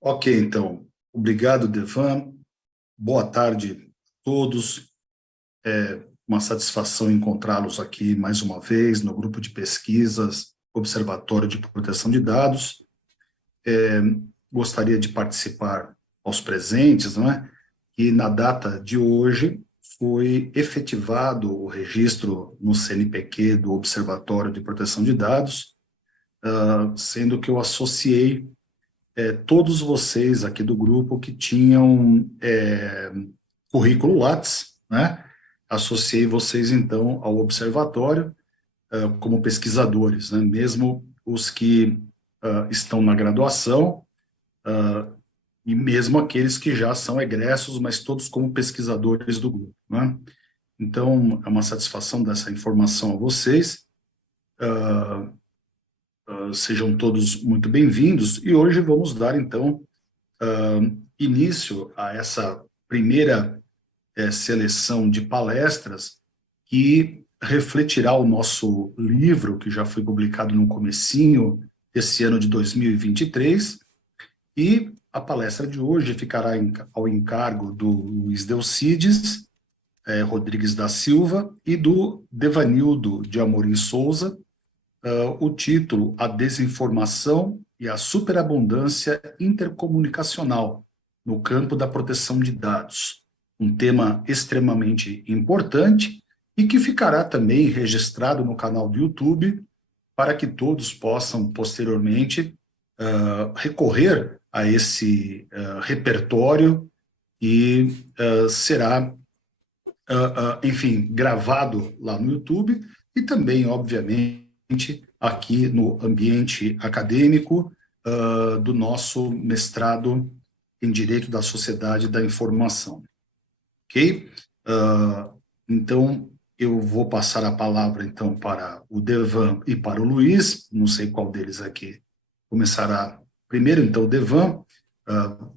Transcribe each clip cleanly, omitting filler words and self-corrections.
Ok, então, obrigado, Devan. Boa tarde a todos. Uma satisfação encontrá-los aqui mais uma vez no grupo de pesquisas Observatório de Proteção de Dados. Gostaria de participar aos presentes, não é? E na data de hoje foi efetivado o registro no CNPq do Observatório de Proteção de Dados, sendo que eu associei todos vocês aqui do grupo que tinham currículo Lattes, né? Associei vocês, então, ao observatório como pesquisadores, né? Mesmo os que estão na graduação e mesmo aqueles que já são egressos, mas todos como pesquisadores do grupo, né? Então, é uma satisfação dessa informação a vocês. Sejam todos muito bem-vindos e hoje vamos dar, então, início a essa primeira seleção de palestras que refletirá o nosso livro, que já foi publicado no comecinho desse ano de 2023, e a palestra de hoje ficará ao encargo do Luiz Delcides Rodrigues da Silva e do Devanildo de Amorim Souza. O título: A Desinformação e a Superabundância Intercomunicacional no campo da proteção de dados. Um tema extremamente importante e que ficará também registrado no canal do YouTube para que todos possam posteriormente recorrer a esse repertório e será, enfim, gravado lá no YouTube e também, obviamente, aqui no ambiente acadêmico do nosso mestrado em Direito da Sociedade da Informação. Ok? Então, eu vou passar a palavra, então, para o Devan e para o Luiz, não sei qual deles aqui começará primeiro, então, o Devan,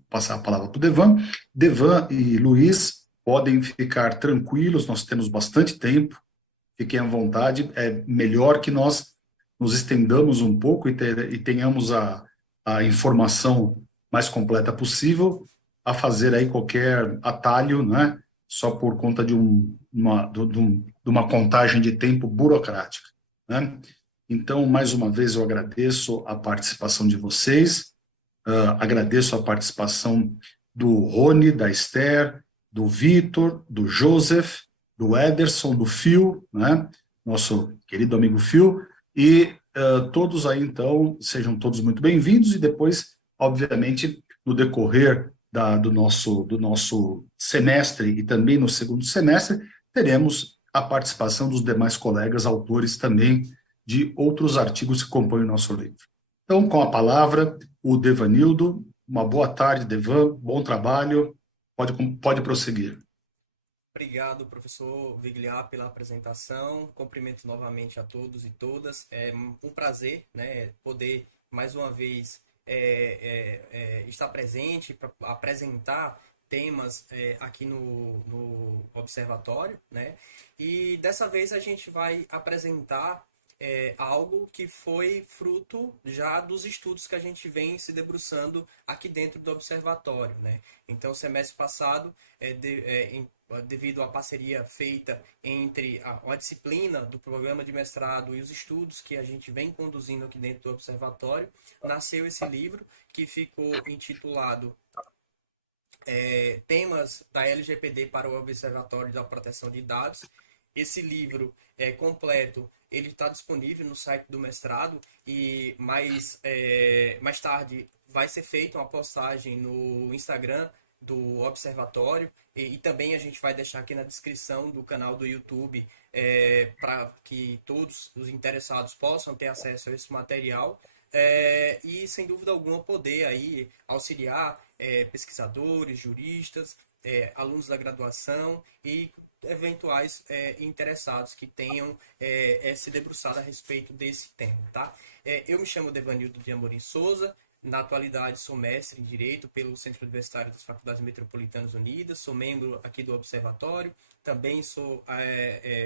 passar a palavra para o Devan. Devan e Luiz podem ficar tranquilos, nós temos bastante tempo, fiquem à vontade, é melhor que nós nos estendamos um pouco e tenhamos a informação mais completa possível, a fazer aí qualquer atalho, né, só por conta de uma contagem de tempo burocrática, né? Então, mais uma vez, eu agradeço a participação de vocês, agradeço a participação do Rony, da Esther, do Vitor, do Joseph, do Ederson, do Phil, né? Nosso querido amigo Phil, e todos aí, então, sejam todos muito bem-vindos, e depois, obviamente, no decorrer do nosso semestre e também no segundo semestre, teremos a participação dos demais colegas, autores também de outros artigos que compõem o nosso livro. Então, com a palavra, o Devanildo. Uma boa tarde, Devan, bom trabalho, pode prosseguir. Obrigado, professor Vigliar, pela apresentação. Cumprimento novamente a todos e todas. É um prazer, né, poder mais uma vez estar presente para apresentar temas aqui no Observatório, né? E dessa vez a gente vai apresentar algo que foi fruto já dos estudos que a gente vem se debruçando aqui dentro do Observatório, né? Então, semestre passado, devido à parceria feita entre a disciplina do programa de mestrado e os estudos que a gente vem conduzindo aqui dentro do Observatório, nasceu esse livro que ficou intitulado Temas da LGPD para o Observatório da Proteção de Dados. Esse livro completo ele está disponível no site do mestrado e mais tarde vai ser feita uma postagem no Instagram do Observatório e também a gente vai deixar aqui na descrição do canal do YouTube para que todos os interessados possam ter acesso a esse material e sem dúvida alguma poder aí auxiliar pesquisadores, juristas, alunos da graduação e eventuais interessados que tenham se debruçado a respeito desse tema, tá? Eu me chamo Devanildo de Amorim Souza, na atualidade, sou mestre em Direito pelo Centro Universitário das Faculdades Metropolitanas Unidas, sou membro aqui do Observatório, também sou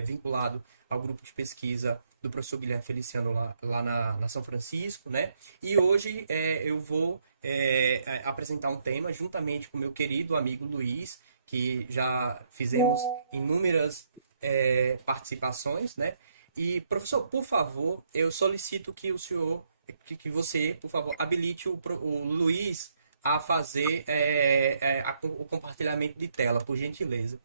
vinculado ao grupo de pesquisa do professor Guilherme Feliciano lá na São Francisco, né? E hoje eu vou apresentar um tema juntamente com meu querido amigo Luiz, que já fizemos inúmeras participações, né? E, professor, por favor, eu solicito que o senhor, que você, por favor, habilite o Luiz a fazer o compartilhamento de tela, por gentileza.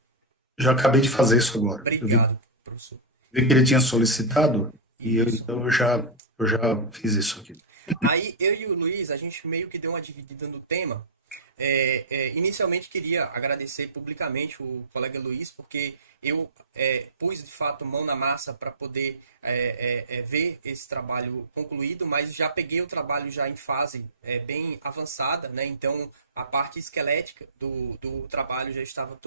Já acabei de fazer isso agora. Obrigado, professor. Vi que ele tinha solicitado Isso. então eu já fiz isso aqui. Aí eu e o Luiz, a gente meio que deu uma dividida no tema. Inicialmente queria agradecer publicamente o colega Luiz, porque eu pus de fato mão na massa para poder ver esse trabalho concluído, mas já peguei o trabalho já em fase bem avançada, né? Então a parte esquelética do trabalho já estava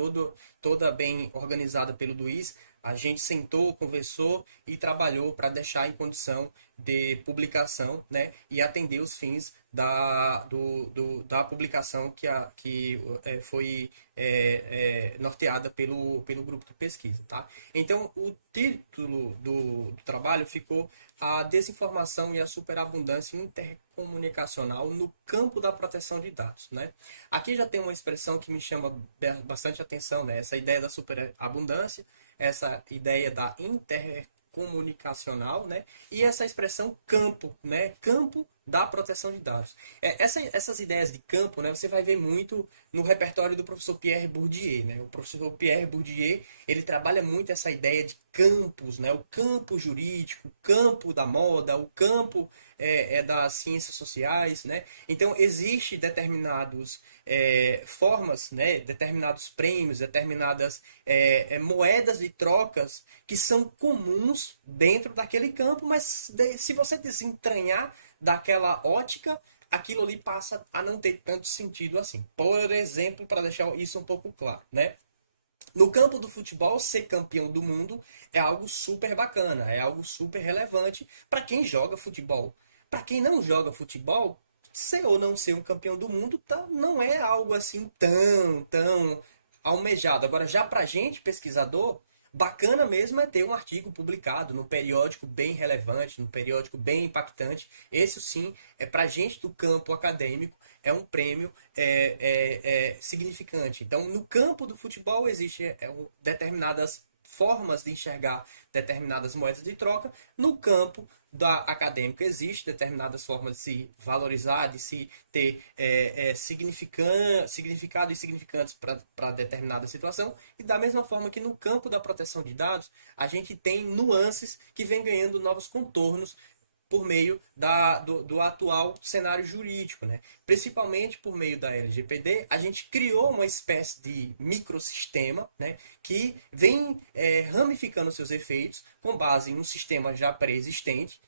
toda bem organizada pelo Luiz. A gente sentou, conversou e trabalhou para deixar em condição de publicação, né, e atender os fins da publicação que foi norteada pelo grupo de pesquisa. Tá? Então, o título do trabalho ficou A Desinformação e a Superabundância Intercomunicacional no Campo da Proteção de Dados. Né? Aqui já tem uma expressão que me chama bastante atenção, né? Essa ideia da superabundância, essa ideia da intercomunicacional, né? E essa expressão campo, né? Campo da proteção de dados. Essas ideias de campo, né? Você vai ver muito no repertório do professor Pierre Bourdieu, né? O professor Pierre Bourdieu, ele trabalha muito essa ideia de campos, né? O campo jurídico, o campo da moda, o campo das ciências sociais, né? Então, existe determinados formas, né? Determinados prêmios, determinadas moedas de trocas que são comuns dentro daquele campo, mas se você desentranhar daquela ótica, aquilo ali passa a não ter tanto sentido assim. Por exemplo, para deixar isso um pouco claro, né? No campo do futebol, ser campeão do mundo é algo super bacana, é algo super relevante para quem joga futebol. Para quem não joga futebol, ser ou não ser um campeão do mundo não é algo assim tão almejado. Agora, já para gente, pesquisador, bacana mesmo é ter um artigo publicado num periódico bem relevante, num periódico bem impactante. Esse sim, para gente do campo acadêmico, é um prêmio significante. Então, no campo do futebol, existem determinadas formas de enxergar determinadas moedas de troca. No campo da acadêmica, existem determinadas formas de se valorizar, de se ter significado e significantes para determinada situação. E da mesma forma que no campo da proteção de dados, a gente tem nuances que vêm ganhando novos contornos por meio do atual cenário jurídico, né? Principalmente por meio da LGPD, a gente criou uma espécie de microsistema, né, que vem ramificando seus efeitos com base em um sistema já pré-existente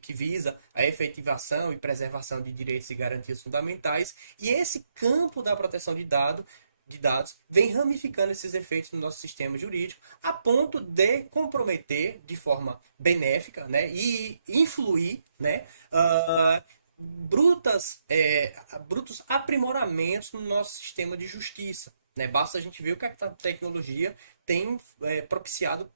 que visa a efetivação e preservação de direitos e garantias fundamentais, e esse campo da proteção de dados vem ramificando esses efeitos no nosso sistema jurídico a ponto de comprometer de forma benéfica, né, e influir, né, brutos aprimoramentos no nosso sistema de justiça. Né? Basta a gente ver o que a tecnologia tem propiciado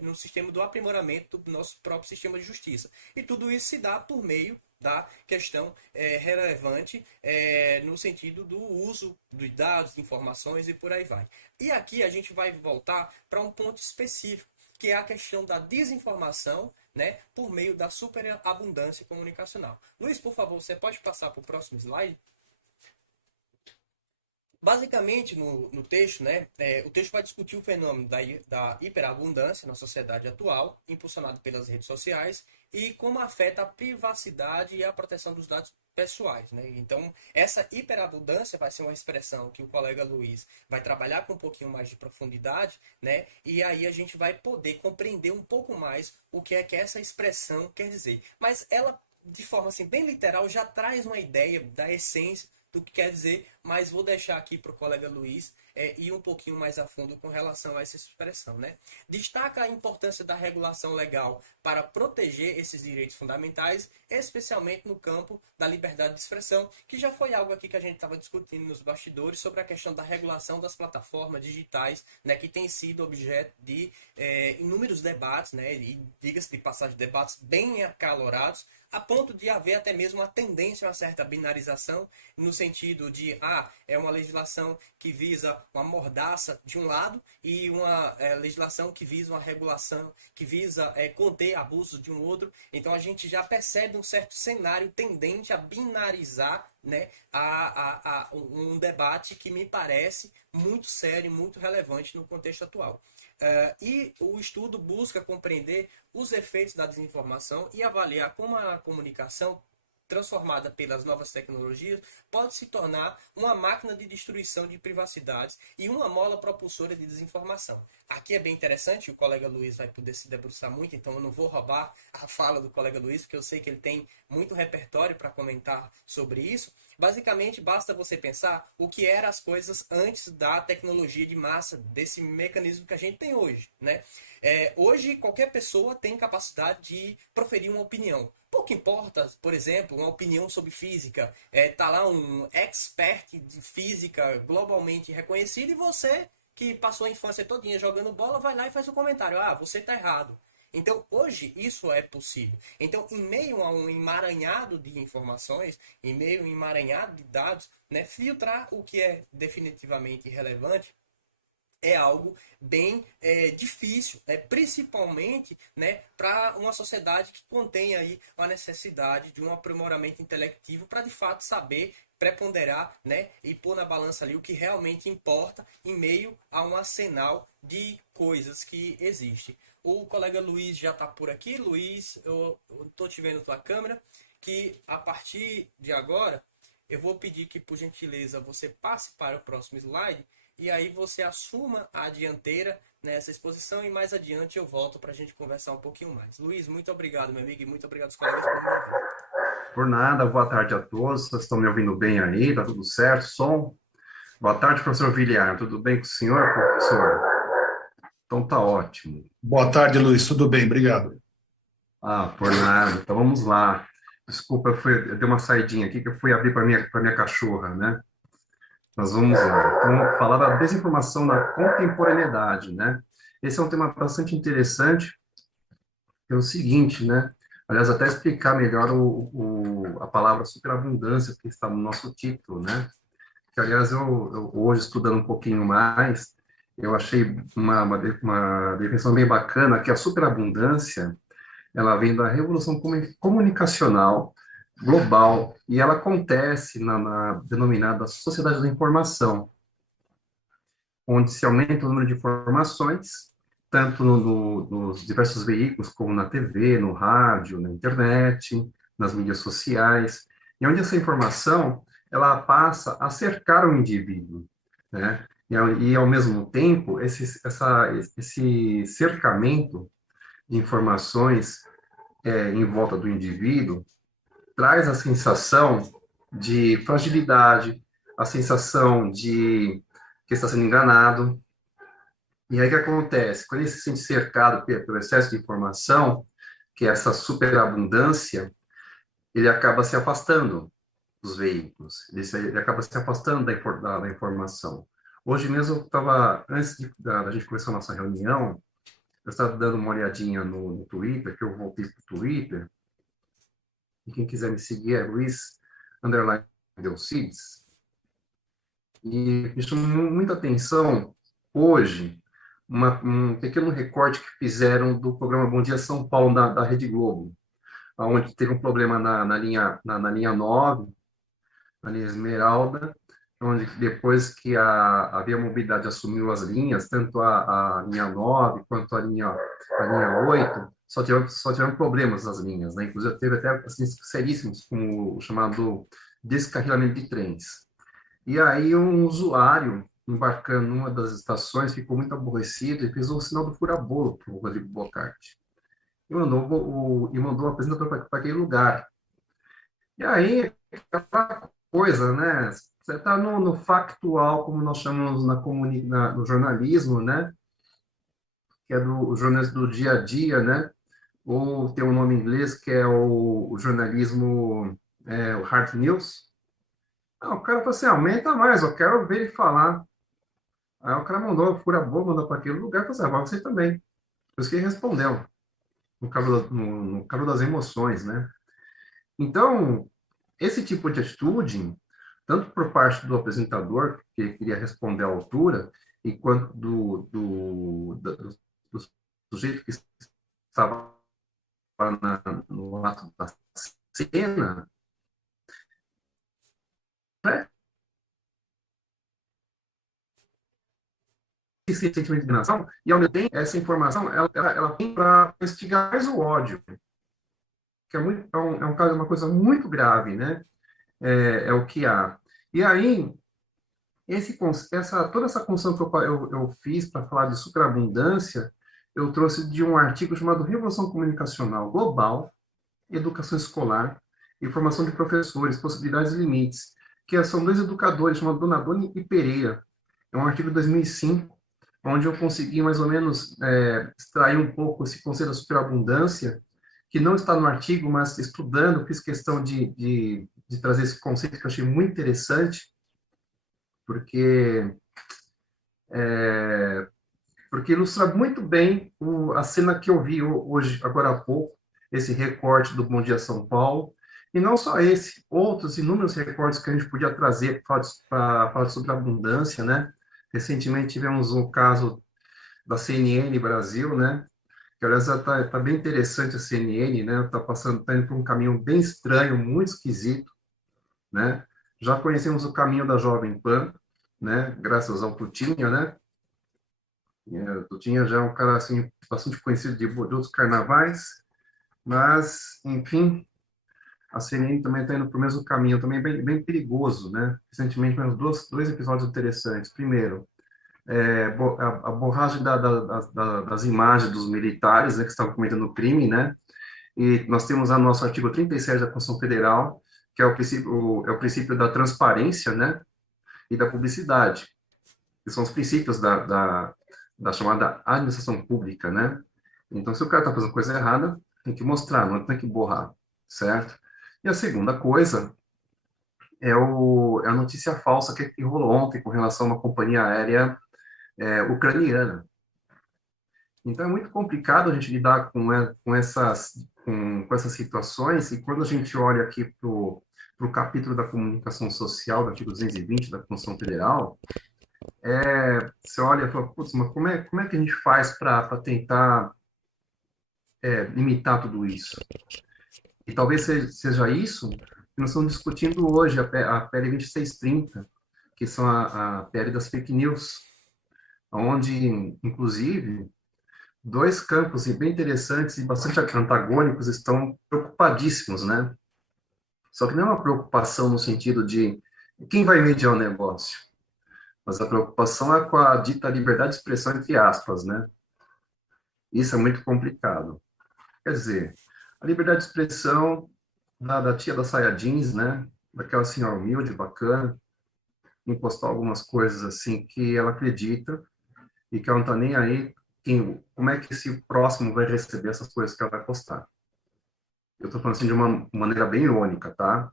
no sistema do aprimoramento do nosso próprio sistema de justiça. E tudo isso se dá por meio da questão relevante no sentido do uso de dados, de informações e por aí vai. E aqui a gente vai voltar para um ponto específico, que é a questão da desinformação, né, por meio da superabundância comunicacional. Luiz, por favor, você pode passar para o próximo slide? Basicamente, no texto, né, o texto vai discutir o fenômeno da hiperabundância na sociedade atual, impulsionado pelas redes sociais, e como afeta a privacidade e a proteção dos dados pessoais. Né? Então, essa hiperabundância vai ser uma expressão que o colega Luiz vai trabalhar com um pouquinho mais de profundidade, né? E aí a gente vai poder compreender um pouco mais o que essa expressão quer dizer. Mas ela, de forma assim, bem literal, já traz uma ideia da essência do que quer dizer mas vou deixar aqui para o colega Luiz ir um pouquinho mais a fundo com relação a essa expressão, né? Destaca a importância da regulação legal para proteger esses direitos fundamentais, especialmente no campo da liberdade de expressão, que já foi algo aqui que a gente estava discutindo nos bastidores sobre a questão da regulação das plataformas digitais, né, que tem sido objeto de inúmeros debates, né, e diga-se de passagem, debates bem acalorados, a ponto de haver até mesmo uma tendência a uma certa binarização, no sentido de, é uma legislação que visa uma mordaça de um lado e uma legislação que visa uma regulação, que visa conter abusos de um outro. Então a gente já percebe um certo cenário tendente a binarizar, né, um debate que me parece muito sério, muito relevante no contexto atual. E o estudo busca compreender os efeitos da desinformação e avaliar como a comunicação transformada pelas novas tecnologias pode se tornar uma máquina de destruição de privacidades e uma mola propulsora de desinformação. Aqui é bem interessante, o colega Luiz vai poder se debruçar muito, então eu não vou roubar a fala do colega Luiz, porque eu sei que ele tem muito repertório para comentar sobre isso. Basicamente, basta você pensar o que eram as coisas antes da tecnologia de massa, desse mecanismo que a gente tem hoje, né? Hoje, qualquer pessoa tem capacidade de proferir uma opinião. Pouco importa, por exemplo, uma opinião sobre física. Tá lá um expert de física globalmente reconhecido e você, que passou a infância todinha jogando bola, vai lá e faz um comentário. Você tá errado. Então, hoje, isso é possível. Então, em meio a um emaranhado de informações, em meio a um emaranhado de dados, né, filtrar o que é definitivamente relevante é algo bem difícil, principalmente, né, para uma sociedade que contém aí a necessidade de um aprimoramento intelectivo para de fato saber preponderar, né, e pôr na balança ali o que realmente importa em meio a um arsenal de coisas que existe. O colega Luiz já está por aqui. Luiz, eu estou te vendo tua câmera, que a partir de agora eu vou pedir que, por gentileza, você passe para o próximo slide e aí você assuma a dianteira nessa exposição e mais adiante eu volto para a gente conversar um pouquinho mais. Luiz, muito obrigado, meu amigo, e muito obrigado aos colegas por me ouvir. Por nada, boa tarde a todos. Vocês estão me ouvindo bem aí? Tá tudo certo? Som? Boa tarde, professor Viliar. Tudo bem com o senhor, professor? Então tá ótimo. Boa tarde, Luiz. Tudo bem? Obrigado. Por nada. Então vamos lá. Desculpa, eu dei uma saidinha aqui que eu fui abrir para minha cachorra, né? Mas vamos lá. Então, vamos falar da desinformação na contemporaneidade, né? Esse é um tema bastante interessante. É o seguinte, né? Aliás, até explicar melhor a palavra superabundância que está no nosso título, né? Que, aliás, eu hoje, estudando um pouquinho mais, eu achei uma definição bem bacana, que a superabundância, ela vem da revolução comunicacional global, e ela acontece na denominada sociedade da informação, onde se aumenta o número de informações, tanto nos diversos veículos, como na TV, no rádio, na internet, nas mídias sociais, e onde essa informação ela passa a cercar o indivíduo, né? E ao mesmo tempo, esse cercamento de informações em volta do indivíduo traz a sensação de fragilidade, a sensação de que está sendo enganado. E aí o que acontece? Quando ele se sente cercado pelo excesso de informação, que é essa superabundância, ele acaba se afastando dos veículos, ele acaba se afastando da informação. Hoje mesmo eu estava, antes da gente começar a nossa reunião, eu estava dando uma olhadinha no Twitter, que eu voltei para o Twitter, e quem quiser me seguir é Luiz_Delcides, e me chamou muita atenção hoje um pequeno recorte que fizeram do programa Bom Dia São Paulo da Rede Globo, onde teve um problema na linha 9, na linha Esmeralda, onde depois que a Via Mobilidade assumiu as linhas, tanto a linha 9 quanto a linha 8, só tiveram problemas nas linhas, né? Inclusive teve até acidentes seríssimos, como o chamado descarrilamento de trens. E aí um usuário, embarcando numa das estações, ficou muito aborrecido e fez o sinal do fura-bolo para o Rodrigo Bocardi. E mandou o apresentador para aquele lugar. E aí, aquela coisa, né? Você está no factual, como nós chamamos no jornalismo, né? Que é do jornalismo do dia a dia, né? Ou tem um nome em inglês que é o jornalismo, o hard news. Não, o cara falou assim, aumenta mais, eu quero ver ele falar. Aí o cara mandou, fura a boca, mandou para aquele lugar, falou assim, agora você também. Por isso que ele respondeu, no cabo das emoções, né? Então, esse tipo de atitude, tanto por parte do apresentador, que queria responder à altura, e quanto do sujeito que estava no ato da cena, né? Esse sentimento de indignação, e ao mesmo tempo, essa informação, ela vem para instigar mais o ódio, que é um caso, uma coisa muito grave, né? É o que há. E aí, toda essa construção que eu fiz para falar de superabundância, eu trouxe de um artigo chamado Revolução Comunicacional Global, Educação Escolar e Formação de Professores, Possibilidades e Limites, que são dois educadores, chamados Donadoni e Pereira. É um artigo de 2005, onde eu consegui mais ou menos extrair um pouco esse conceito da superabundância, que não está no artigo, mas estudando, fiz questão de trazer esse conceito que eu achei muito interessante, porque porque ilustra muito bem a cena que eu vi hoje, agora há pouco, esse recorte do Bom Dia São Paulo, e não só esse, outros inúmeros recortes que a gente podia trazer para falar sobre abundância, né? Recentemente tivemos um caso da CNN Brasil, né? Que aliás tá bem interessante a CNN, né? Tá indo por um caminho bem estranho, muito esquisito, né? Já conhecemos o caminho da Jovem Pan, né? Graças ao Tutinha, né? O Tutinha já é um cara assim bastante conhecido de outros carnavais, mas enfim, a CNN também está indo para o mesmo caminho, também bem perigoso, né? Recentemente tivemos dois episódios interessantes. Primeiro, a borragem das imagens dos militares, né, que estavam cometendo o crime, né? E nós temos o nosso artigo 37 da Constituição Federal, que é o princípio da transparência, né? E da publicidade, que são os princípios da chamada administração pública, né? Então, se o cara está fazendo coisa errada, tem que mostrar, não tem que borrar, certo? E a segunda coisa é a notícia falsa que rolou ontem com relação a uma companhia aérea ucraniana. Então, é muito complicado a gente lidar com essas situações, e quando a gente olha aqui para o capítulo da comunicação social, do artigo 220 da Constituição Federal, você olha e fala, putz, mas como é que a gente faz para tentar limitar tudo isso? E talvez seja isso que nós estamos discutindo hoje, a PL 2630, que são a PL das fake news, onde, inclusive, dois campos bem interessantes e bastante antagônicos estão preocupadíssimos, né? Só que não é uma preocupação no sentido de quem vai mediar o negócio, mas a preocupação é com a dita liberdade de expressão, entre aspas, né? Isso é muito complicado. Quer dizer, a liberdade de expressão da tia da saia jeans, né? Daquela senhora humilde, bacana, em postar algumas coisas assim que ela acredita e que ela não está nem aí como é que esse próximo vai receber essas coisas que ela vai postar. Eu estou falando assim de uma maneira bem irônica, tá?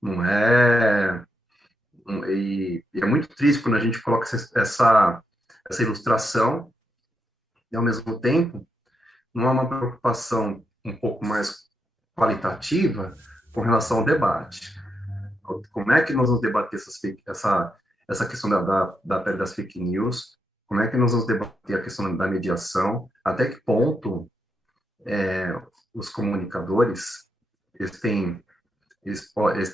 Não é... E é muito triste quando a gente coloca essa ilustração e, ao mesmo tempo, não há uma preocupação um pouco mais qualitativa com relação ao debate. Como é que nós vamos debater essa questão da pele das fake news? Como é que nós vamos debater a questão da mediação? Até que ponto os comunicadores eles têm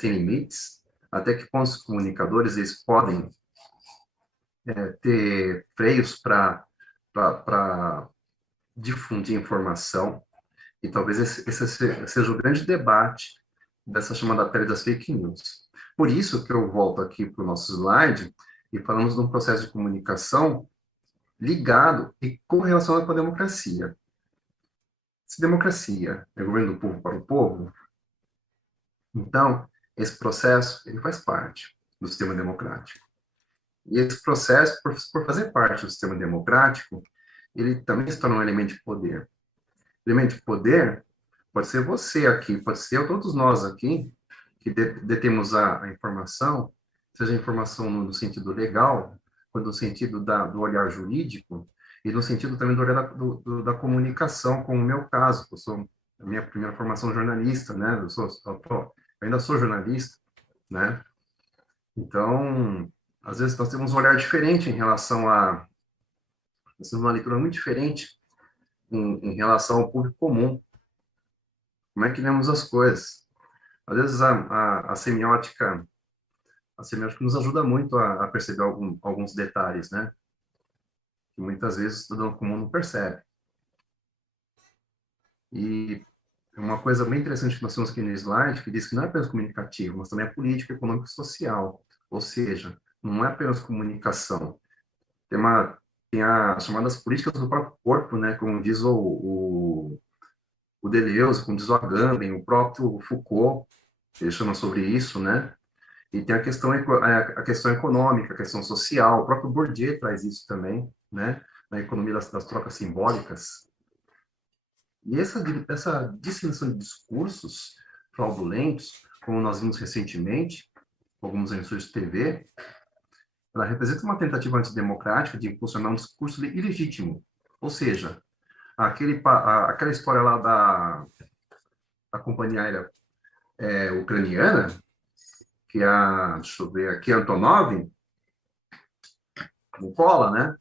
limites? Até que ponto os comunicadores eles podem ter freios para difundir informação? E talvez esse seja o grande debate dessa chamada pele das fake news. Por isso que eu volto aqui para o nosso slide e falamos de um processo de comunicação ligado e correlacionado com a democracia. Se democracia é governo do povo para o povo, então esse processo ele faz parte. do sistema democrático. E esse processo, por fazer parte do sistema democrático, ele também se torna um elemento de poder. Elemento de poder pode ser você aqui, pode ser todos nós aqui, que detemos a informação, seja a informação no sentido legal, ou no sentido do olhar jurídico, e no sentido também do olhar da comunicação, como o meu caso, eu sou a minha primeira formação jornalista, né? Eu ainda sou jornalista, né? Então, às vezes nós temos um olhar diferente em relação a, nós temos uma leitura muito diferente em relação ao público comum. Como é que vemos as coisas? Às vezes a semiótica nos ajuda muito a perceber alguns detalhes, né? Que muitas vezes o estudante comum não percebe. E uma coisa bem interessante que nós temos aqui no slide, que diz que não é apenas comunicativo, mas também é político, econômico e social. Ou seja, não é apenas comunicação. Tem as chamadas políticas do próprio corpo, né? Como diz o Deleuze, como diz o Agamben, o próprio Foucault, ele chama sobre isso, né? E tem a questão econômica, a questão social, o próprio Bourdieu traz isso também, né? Na economia das trocas simbólicas. E essa disseminação de discursos fraudulentos, como nós vimos recentemente, com algumas emissoras de TV, ela representa uma tentativa antidemocrática de impulsionar um discurso ilegítimo. Ou seja, aquela história lá da companhia aérea ucraniana, que é deixa eu ver aqui, Antonov, Nicola, né?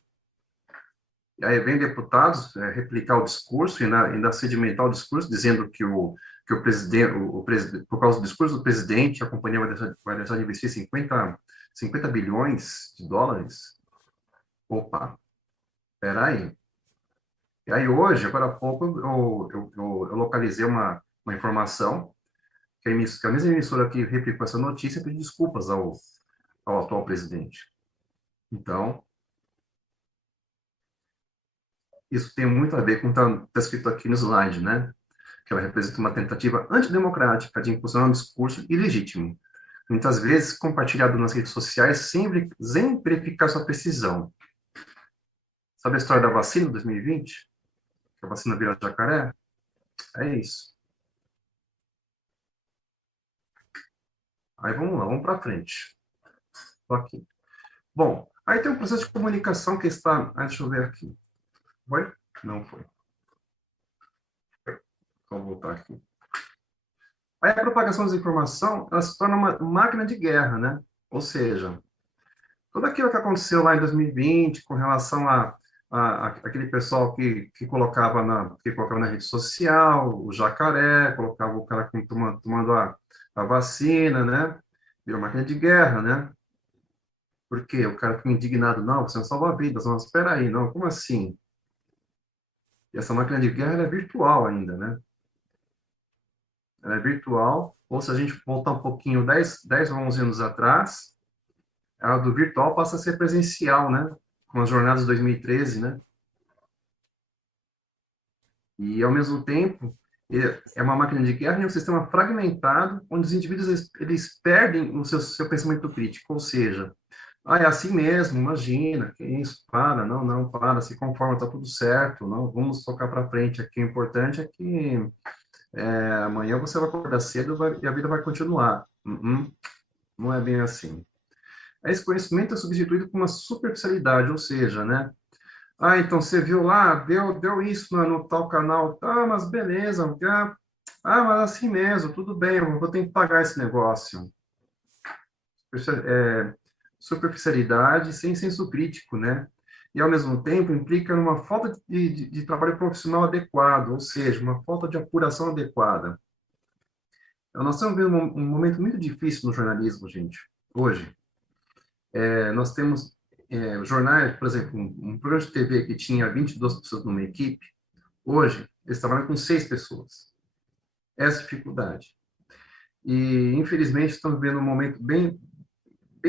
E aí vem deputados replicar o discurso e ainda sedimentar o discurso, dizendo que o presidente, por causa do discurso do presidente, a companhia vai deixar de investir 50 bilhões de dólares. Opa, espera aí. E aí hoje, agora há pouco, eu localizei uma informação que a mesma emissora que replicou essa notícia pediu desculpas ao atual presidente. Então, isso tem muito a ver com o que está escrito aqui no slide, né? Que ela representa uma tentativa antidemocrática de impulsionar um discurso ilegítimo, muitas vezes compartilhado nas redes sociais sem verificar sua precisão. Sabe a história da vacina de 2020? Que a vacina vira jacaré? É isso. Aí vamos lá, vamos para frente. Estou aqui. Bom, aí tem um processo de comunicação que está... deixa eu ver aqui. Foi? Não foi. Vou voltar aqui. Aí a propagação da informação, ela se torna uma máquina de guerra, né? Ou seja, tudo aquilo que aconteceu lá em 2020 com relação a aquele pessoal que colocava na rede social, o jacaré, colocava o cara tomando a vacina, né? Virou máquina de guerra, né? Por quê? O cara fica indignado, não, você não salva vidas, não, espera aí, não, como assim? E essa máquina de guerra ela é virtual ainda, né? Ela é virtual, ou se a gente voltar um pouquinho, 10 ou 11 anos atrás, a do virtual passa a ser presencial, né? Com as jornadas de 2013, né? E, ao mesmo tempo, é uma máquina de guerra e um sistema fragmentado, onde os indivíduos eles perdem o seu pensamento crítico, ou seja, é assim mesmo, imagina, que isso, para, não, para, se conforma, tá tudo certo, não, vamos tocar para frente aqui, o importante é que amanhã você vai acordar cedo e a vida vai continuar. Não é bem assim. Esse conhecimento é substituído por uma superficialidade, ou seja, né? Então você viu lá, deu isso no tal canal, tá, mas beleza, mas assim mesmo, tudo bem, eu vou ter que pagar esse negócio. Superficialidade sem senso crítico, né? E, ao mesmo tempo, implica numa falta de trabalho profissional adequado, ou seja, uma falta de apuração adequada. Então, nós estamos vivendo um momento muito difícil no jornalismo, gente, hoje. Nós temos jornais, por exemplo, um programa de TV que tinha 22 pessoas numa equipe, hoje, eles trabalham com 6 pessoas. Essa dificuldade. E, infelizmente, estamos vivendo um momento bem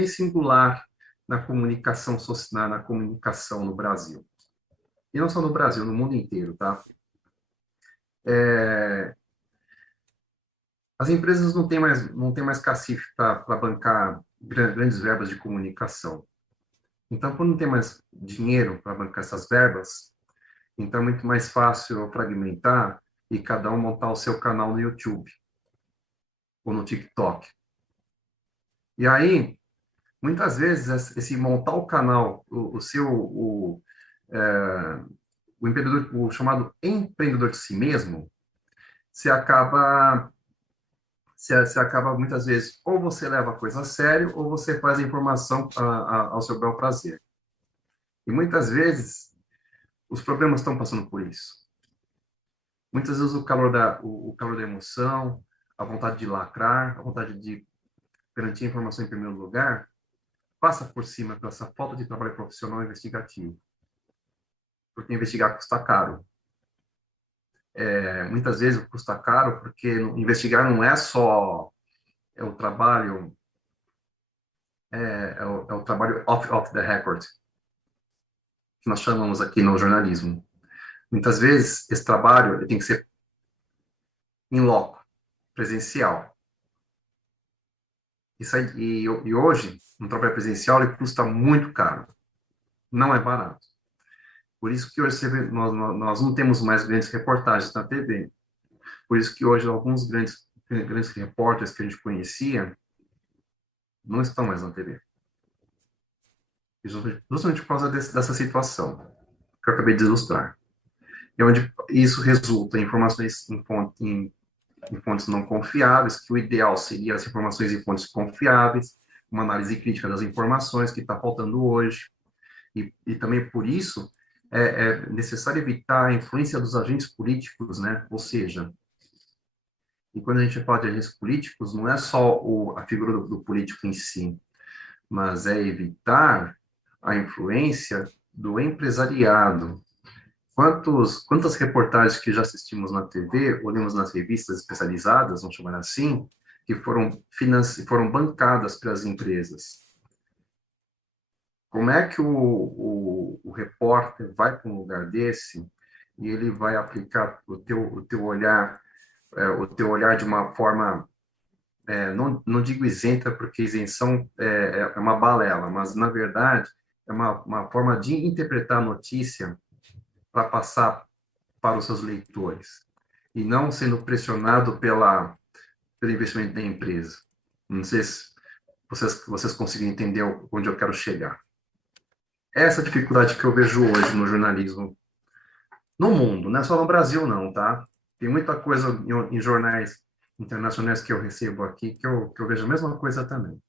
singular na comunicação no Brasil. E não só no Brasil, no mundo inteiro, tá? As empresas não têm mais cacife para bancar grandes verbas de comunicação. Então, quando não tem mais dinheiro para bancar essas verbas, então é muito mais fácil eu fragmentar e cada um montar o seu canal no YouTube ou no TikTok. E aí, muitas vezes, esse montar o canal, o empreendedor, o chamado empreendedor de si mesmo, se acaba muitas vezes, ou você leva a coisa a sério, ou você faz a informação ao seu bel prazer. E muitas vezes, os problemas estão passando por isso. Muitas vezes o calor da emoção, a vontade de lacrar, a vontade de garantir a informação em primeiro lugar, passa por cima dessa falta de trabalho profissional investigativo. Porque investigar custa caro. Muitas vezes custa caro porque investigar não é só o trabalho o trabalho off the record, que nós chamamos aqui no jornalismo. Muitas vezes esse trabalho ele tem que ser in loco, presencial. E hoje, um trabalho presencial ele custa muito caro. Não é barato. Por isso que hoje nós não temos mais grandes reportagens na TV. Por isso que hoje alguns grandes repórteres que a gente conhecia não estão mais na TV. Justamente por causa dessa situação que eu acabei de ilustrar. E onde isso resulta em informações em fontes não confiáveis, que o ideal seria as informações em fontes confiáveis, uma análise crítica das informações que está faltando hoje. E também por isso é necessário evitar a influência dos agentes políticos, né? Ou seja, e quando a gente fala de agentes políticos, não é só a figura do político em si, mas é evitar a influência do empresariado. Quantas reportagens que já assistimos na TV, olhamos nas revistas especializadas, vamos chamar assim, que foram bancadas pelas empresas. Como é que o repórter vai para um lugar desse e ele vai aplicar o teu olhar de uma forma, não digo isenta, porque isenção é uma balela, mas, na verdade, é uma forma de interpretar a notícia para passar para os seus leitores, e não sendo pressionado pelo investimento da empresa. Não sei se vocês conseguem entender onde eu quero chegar. Essa dificuldade que eu vejo hoje no jornalismo, no mundo, não é só no Brasil, não, tá? Tem muita coisa em jornais internacionais que eu recebo aqui que eu vejo a mesma coisa também.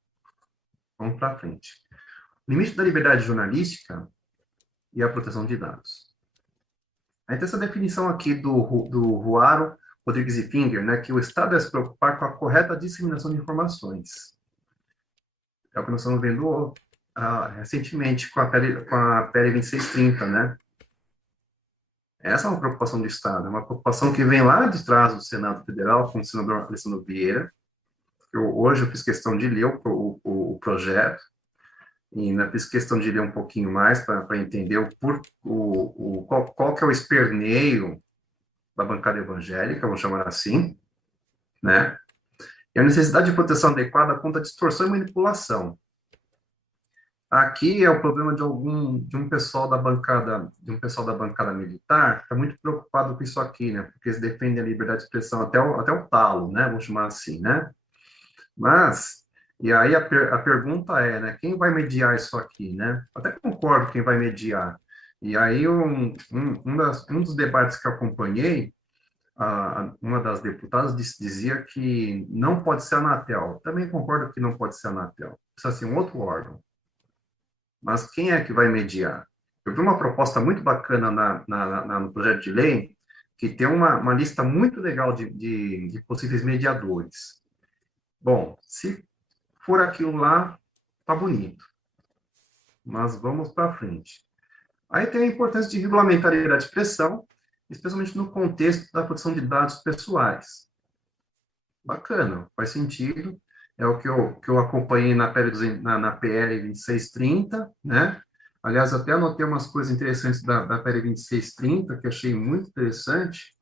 Vamos para frente. Limite da liberdade jornalística e a proteção de dados. Aí tem essa definição aqui do Ruaro Rodrigues e Finger, né, que o Estado deve se preocupar com a correta disseminação de informações. É o que nós estamos vendo recentemente com a PL 2630, né? Essa é uma preocupação do Estado, é uma preocupação que vem lá de trás do Senado Federal, com o senador Alessandro Vieira. Hoje eu fiz questão de ler o projeto, e ainda fiz questão de ler um pouquinho mais para entender qual que é o esperneio da bancada evangélica, vamos chamar assim, né? E a necessidade de proteção adequada contra distorção e manipulação. Aqui é o problema de um pessoal da bancada militar que está muito preocupado com isso aqui, né? Porque eles defendem a liberdade de expressão até o talo, né? Vamos chamar assim, né? Mas e aí a pergunta é, né? Quem vai mediar isso aqui, né? Até concordo quem vai mediar. E aí um dos debates que eu acompanhei, uma das deputadas dizia que não pode ser a Anatel. Também concordo que não pode ser a Anatel. Precisa ser um outro órgão. Mas quem é que vai mediar? Eu vi uma proposta muito bacana no projeto de lei, que tem uma lista muito legal de possíveis mediadores. Bom, se for aquilo lá, tá bonito. Mas vamos para frente. Aí tem a importância de regulamentar a liberdade de expressão, especialmente no contexto da proteção de dados pessoais. Bacana, faz sentido. É o que eu acompanhei na PL 2630, né? Aliás, até anotei umas coisas interessantes da PL 2630, que achei muito interessante.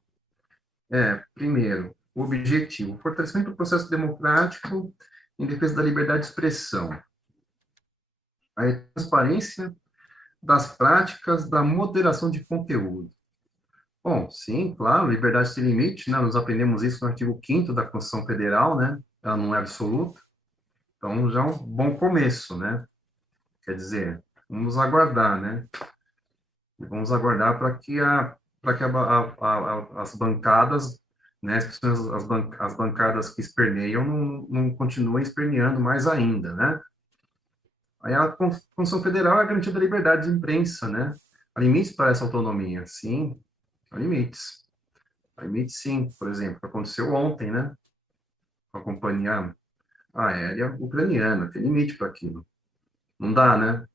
Primeiro, o objetivo, o fortalecimento do processo democrático em defesa da liberdade de expressão. A transparência das práticas da moderação de conteúdo. Bom, sim, claro, liberdade sem limite, né? Nós aprendemos isso no artigo 5º da Constituição Federal, né? Ela não é absoluta, então já é um bom começo, né? Quer dizer, vamos aguardar, né? E vamos aguardar para que as bancadas, né, as bancadas que esperneiam não continuem esperneando mais ainda, né? Aí a Constituição Federal é a garantia da liberdade de imprensa, né? Há limites para essa autonomia, sim, há limites. Há limites, sim. Por exemplo, aconteceu ontem, né? Com a companhia aérea ucraniana, tem limite para aquilo. Não dá, né?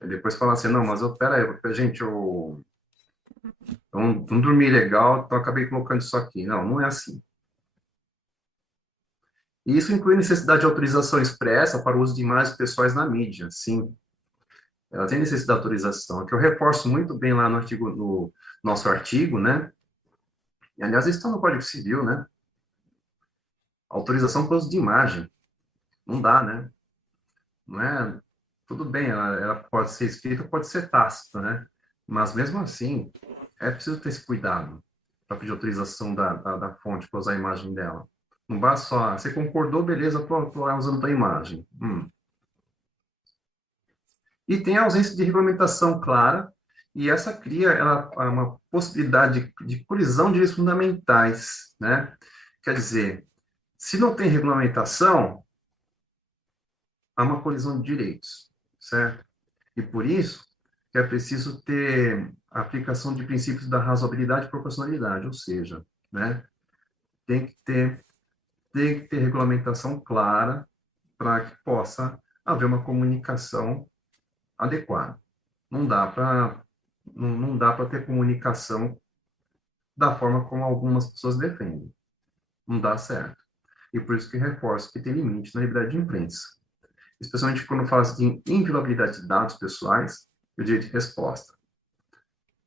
E depois fala assim, não, mas pera aí, gente, eu não dormi legal, então acabei colocando isso aqui. Não, não é assim. E isso inclui a necessidade de autorização expressa para o uso de imagens pessoais na mídia, sim. Ela tem necessidade de autorização, que eu reforço muito bem lá no nosso artigo, né? E, aliás, isso está no Código Civil, né? Autorização para uso de imagem. Não dá, né? Não é... Tudo bem, ela pode ser escrita, pode ser tácita, né? Mas, mesmo assim, é preciso ter esse cuidado para pedir autorização da fonte para usar a imagem dela. Não basta só, você concordou, beleza, estou usando a tua imagem. E tem a ausência de regulamentação clara, e essa cria uma possibilidade de colisão de direitos fundamentais, né? Quer dizer, se não tem regulamentação, há uma colisão de direitos, certo? E por isso que é preciso ter a aplicação de princípios da razoabilidade e proporcionalidade, ou seja, né? Tem que ter regulamentação clara para que possa haver uma comunicação adequada. Não dá para não dá para ter comunicação da forma como algumas pessoas defendem. Não dá certo. E por isso que reforço que tem limite na liberdade de imprensa. Especialmente quando fala de inviolabilidade de dados pessoais e o direito de resposta.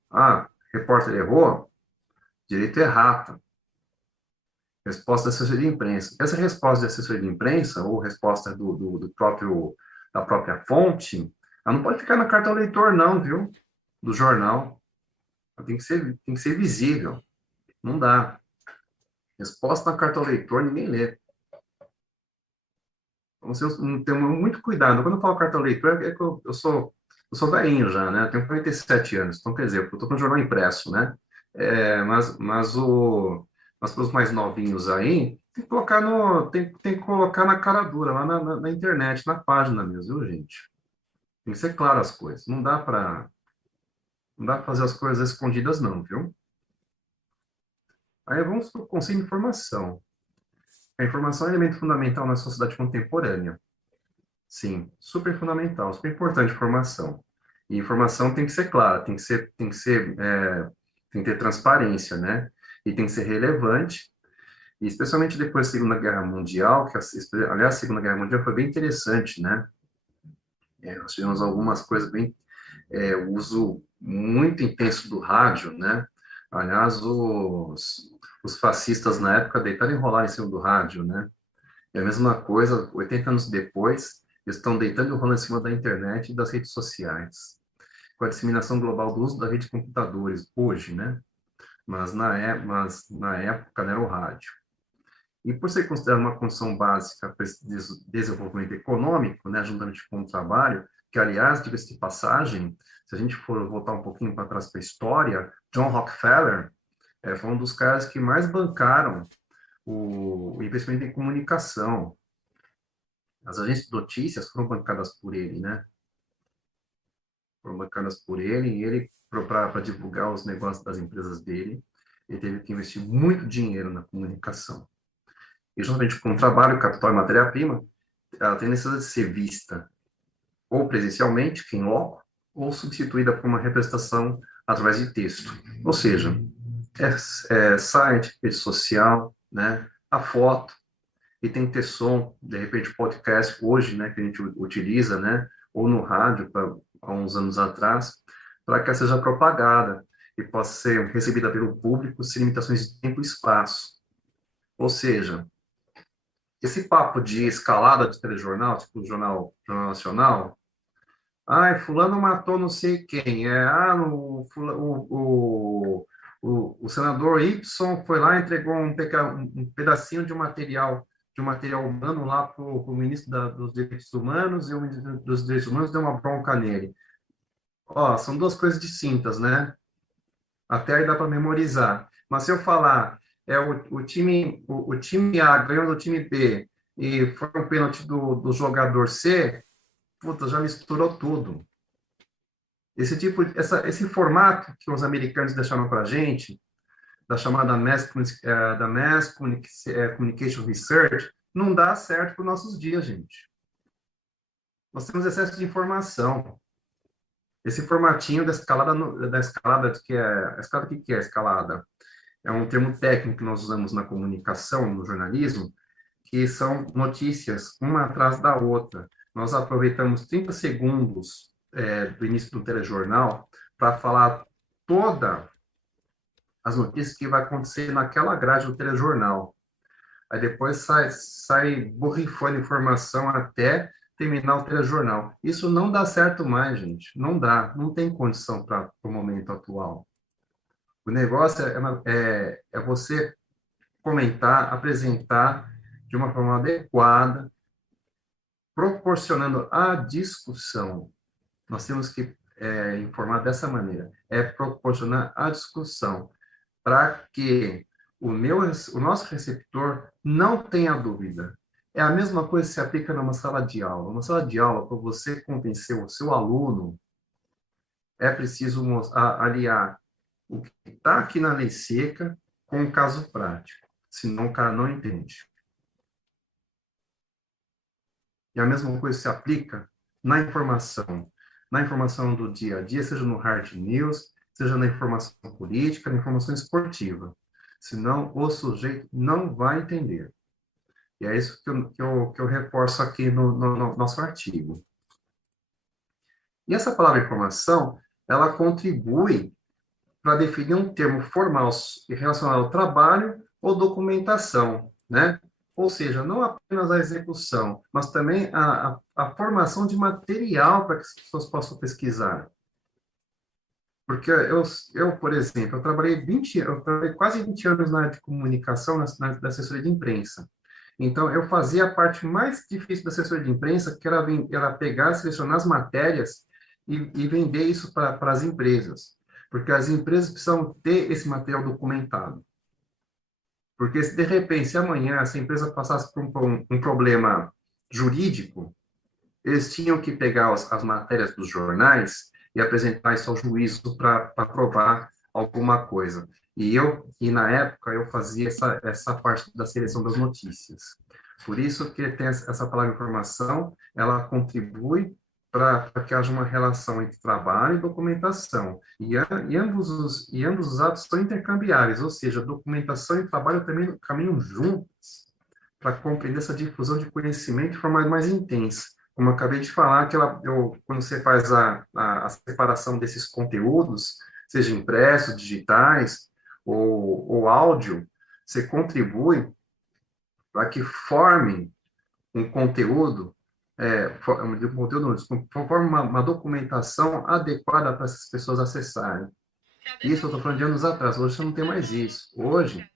Ah, repórter errou? Direito errata. Resposta da assessoria de imprensa. Essa resposta de assessoria de imprensa, ou resposta da própria fonte, ela não pode ficar na carta ao leitor, não, viu? Do jornal. Ela tem que ser visível. Não dá. Resposta na carta ao leitor, ninguém lê. Então, vocês têm muito cuidado. Quando eu falo carta ao leitor, é que eu sou velhinho já, né? Eu tenho 47 anos. Então, quer dizer, eu estou com o jornal impresso, né? Mas para os mais novinhos aí, tem que colocar na cara dura, lá na internet, na página mesmo, viu, gente? Tem que ser claro as coisas. Não dá para fazer as coisas escondidas, não, viu? Aí vamos para o conceito de informação. A informação é um elemento fundamental na sociedade contemporânea. Sim, super fundamental, super importante informação. E informação tem que ser clara, tem que ter transparência, né? E tem que ser relevante. E especialmente depois da Segunda Guerra Mundial, aliás, a Segunda Guerra Mundial foi bem interessante, né? Nós tivemos algumas coisas o uso muito intenso do rádio, né? Aliás, os fascistas na época deitaram e rolaram em cima do rádio, né? É a mesma coisa, 80 anos depois, eles estão deitando e rolando em cima da internet e das redes sociais. Com a disseminação global do uso da rede de computadores, hoje, né? Mas na época não era o rádio. E por ser considerado uma condição básica para esse desenvolvimento econômico, né, juntamente com o trabalho, que, aliás, diga-se de passagem, se a gente for voltar um pouquinho para trás para a história, John Rockefeller foi um dos caras que mais bancaram o investimento em comunicação. As agências de notícias foram bancadas por ele, né? Foram bancadas por ele, e ele, para divulgar os negócios das empresas dele, ele teve que investir muito dinheiro na comunicação. E, juntamente com o trabalho, capital e matéria-prima, ela tem necessidade de ser vista ou presencialmente, que em loco, ou substituída por uma representação através de texto. Ou seja, site, rede social, né? A foto, e tem que ter som, de repente podcast hoje, né, que a gente utiliza, né, ou no rádio, há uns anos atrás, para que ela seja propagada e possa ser recebida pelo público sem limitações de tempo e espaço. Ou seja, esse papo de escalada de telejornal, tipo Jornal Nacional, ai, fulano matou não sei quem, o senador Y foi lá e entregou um pedacinho de um material humano lá para o ministro dos Direitos Humanos, e o ministro dos Direitos Humanos deu uma bronca nele. Ó, são duas coisas distintas, né? Até aí dá para memorizar. Mas se eu falar, o time A ganhou do time B e foi um pênalti do jogador C, puta, já misturou tudo. Esse formato que os americanos deixaram para a gente, da chamada Communication Research, não dá certo para os nossos dias, gente. Nós temos excesso de informação. Esse formatinho da escalada, o que é escalada? É um termo técnico que nós usamos na comunicação, no jornalismo, que são notícias uma atrás da outra. Nós aproveitamos 30 segundos do início do telejornal para falar todas as notícias que vai acontecer naquela grade do telejornal. Aí depois sai borrifando informação até terminar o telejornal. Isso não dá certo mais, gente. Não dá, não tem condição para o momento atual. O negócio é você comentar, apresentar de uma forma adequada, proporcionando a discussão. Nós temos que informar dessa maneira, proporcionar a discussão para que o nosso receptor não tenha dúvida. É a mesma coisa que se aplica numa sala de aula. Uma sala de aula, para você convencer o seu aluno, é preciso aliar o que está aqui na lei seca com o caso prático. Senão o cara não entende. E a mesma coisa se aplica na informação do dia a dia, seja no hard news, seja na informação política, na informação esportiva. Senão o sujeito não vai entender. E é isso que eu reforço aqui no nosso artigo. E essa palavra informação, ela contribui para definir um termo formal relacionado ao trabalho ou documentação, né? Ou seja, não apenas a execução, mas também a formação de material para que as pessoas possam pesquisar. Porque por exemplo, eu trabalhei quase 20 anos na área de comunicação, na assessoria de imprensa. Então, eu fazia a parte mais difícil da assessoria de imprensa, que era pegar, selecionar as matérias e vender isso para as empresas. Porque as empresas precisam ter esse material documentado. Porque se de repente, se amanhã essa empresa passasse por um problema jurídico, eles tinham que pegar as matérias dos jornais e apresentar isso ao juízo para provar alguma coisa. E na época eu fazia essa parte da seleção das notícias. Por isso que tem essa palavra informação, ela contribui para que haja uma relação entre trabalho e documentação. E ambos os atos são intercambiáveis, ou seja, documentação e trabalho também caminham juntos para compreender essa difusão de conhecimento de forma mais intensa. Como eu acabei de falar, quando você faz a separação desses conteúdos, seja impressos, digitais ou áudio, você contribui para que formem um conteúdo, forme uma documentação adequada para essas pessoas acessarem. Isso eu estou falando de anos atrás, hoje você não tem mais isso. Hoje,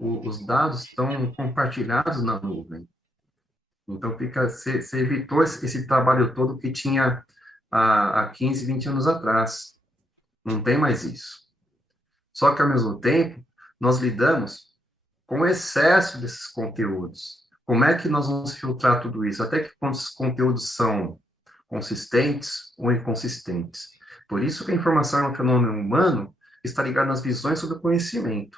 os dados estão compartilhados na nuvem. Então, você evitou esse trabalho todo que tinha há 15, 20 anos atrás. Não tem mais isso. Só que, ao mesmo tempo, nós lidamos com o excesso desses conteúdos. Como é que nós vamos filtrar tudo isso? Até que ponto os conteúdos são consistentes ou inconsistentes? Por isso que a informação é um fenômeno humano que está ligado nas visões sobre o conhecimento.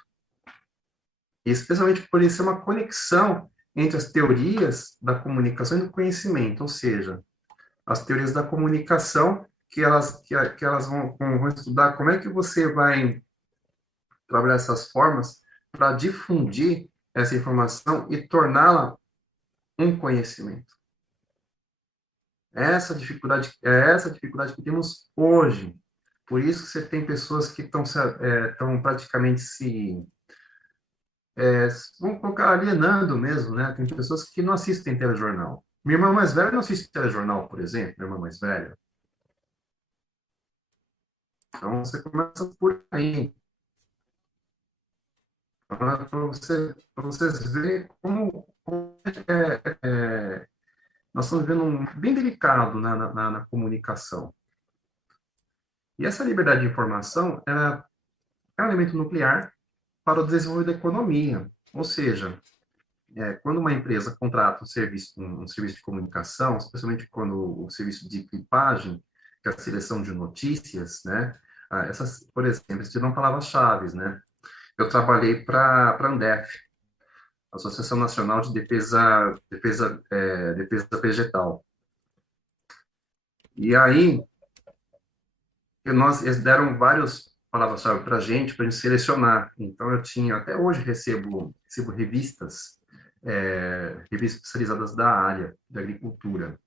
E especialmente por isso é uma conexão entre as teorias da comunicação e do conhecimento, ou seja, as teorias da comunicação que elas vão estudar como é que você vai trabalhar essas formas para difundir essa informação e torná-la um conhecimento. É essa dificuldade que temos hoje. Por isso que você tem pessoas que estão praticamente vamos colocar alienando mesmo, né? Tem pessoas que não assistem telejornal. Minha irmã mais velha não assiste telejornal, por exemplo, minha irmã mais velha. Então, você começa por aí, para vocês verem como nós estamos vivendo um bem delicado na comunicação. E essa liberdade de informação é um elemento nuclear para o desenvolvimento da economia. Ou seja, quando uma empresa contrata um serviço de comunicação, especialmente quando o serviço de clipagem, que é a seleção de notícias, né? Por exemplo, existiram palavras-chave, né? Eu trabalhei para a Andef, Associação Nacional de Defesa Vegetal. E aí, eles deram várias palavras-chave para a gente selecionar. Então, até hoje recebo revistas, revistas especializadas da área da agricultura.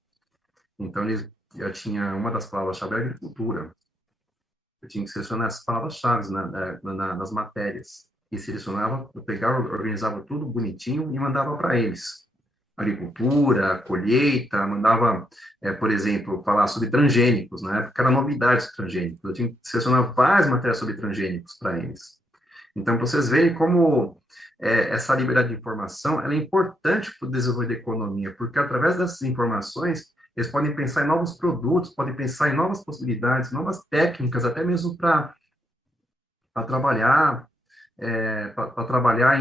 Então, eu tinha uma das palavras-chave agricultura. Eu tinha que selecionar essas palavras-chave nas matérias. E selecionava, eu pegava, organizava tudo bonitinho e mandava para eles. Agricultura, colheita, mandava, por exemplo, falar sobre transgênicos. Na época era novidade os transgênicos. Eu tinha que selecionar várias matérias sobre transgênicos para eles. Então, para vocês verem como essa liberdade de informação ela é importante para o desenvolvimento da economia, porque através dessas informações, eles podem pensar em novos produtos, podem pensar em novas possibilidades, novas técnicas, até mesmo para trabalhar, para trabalhar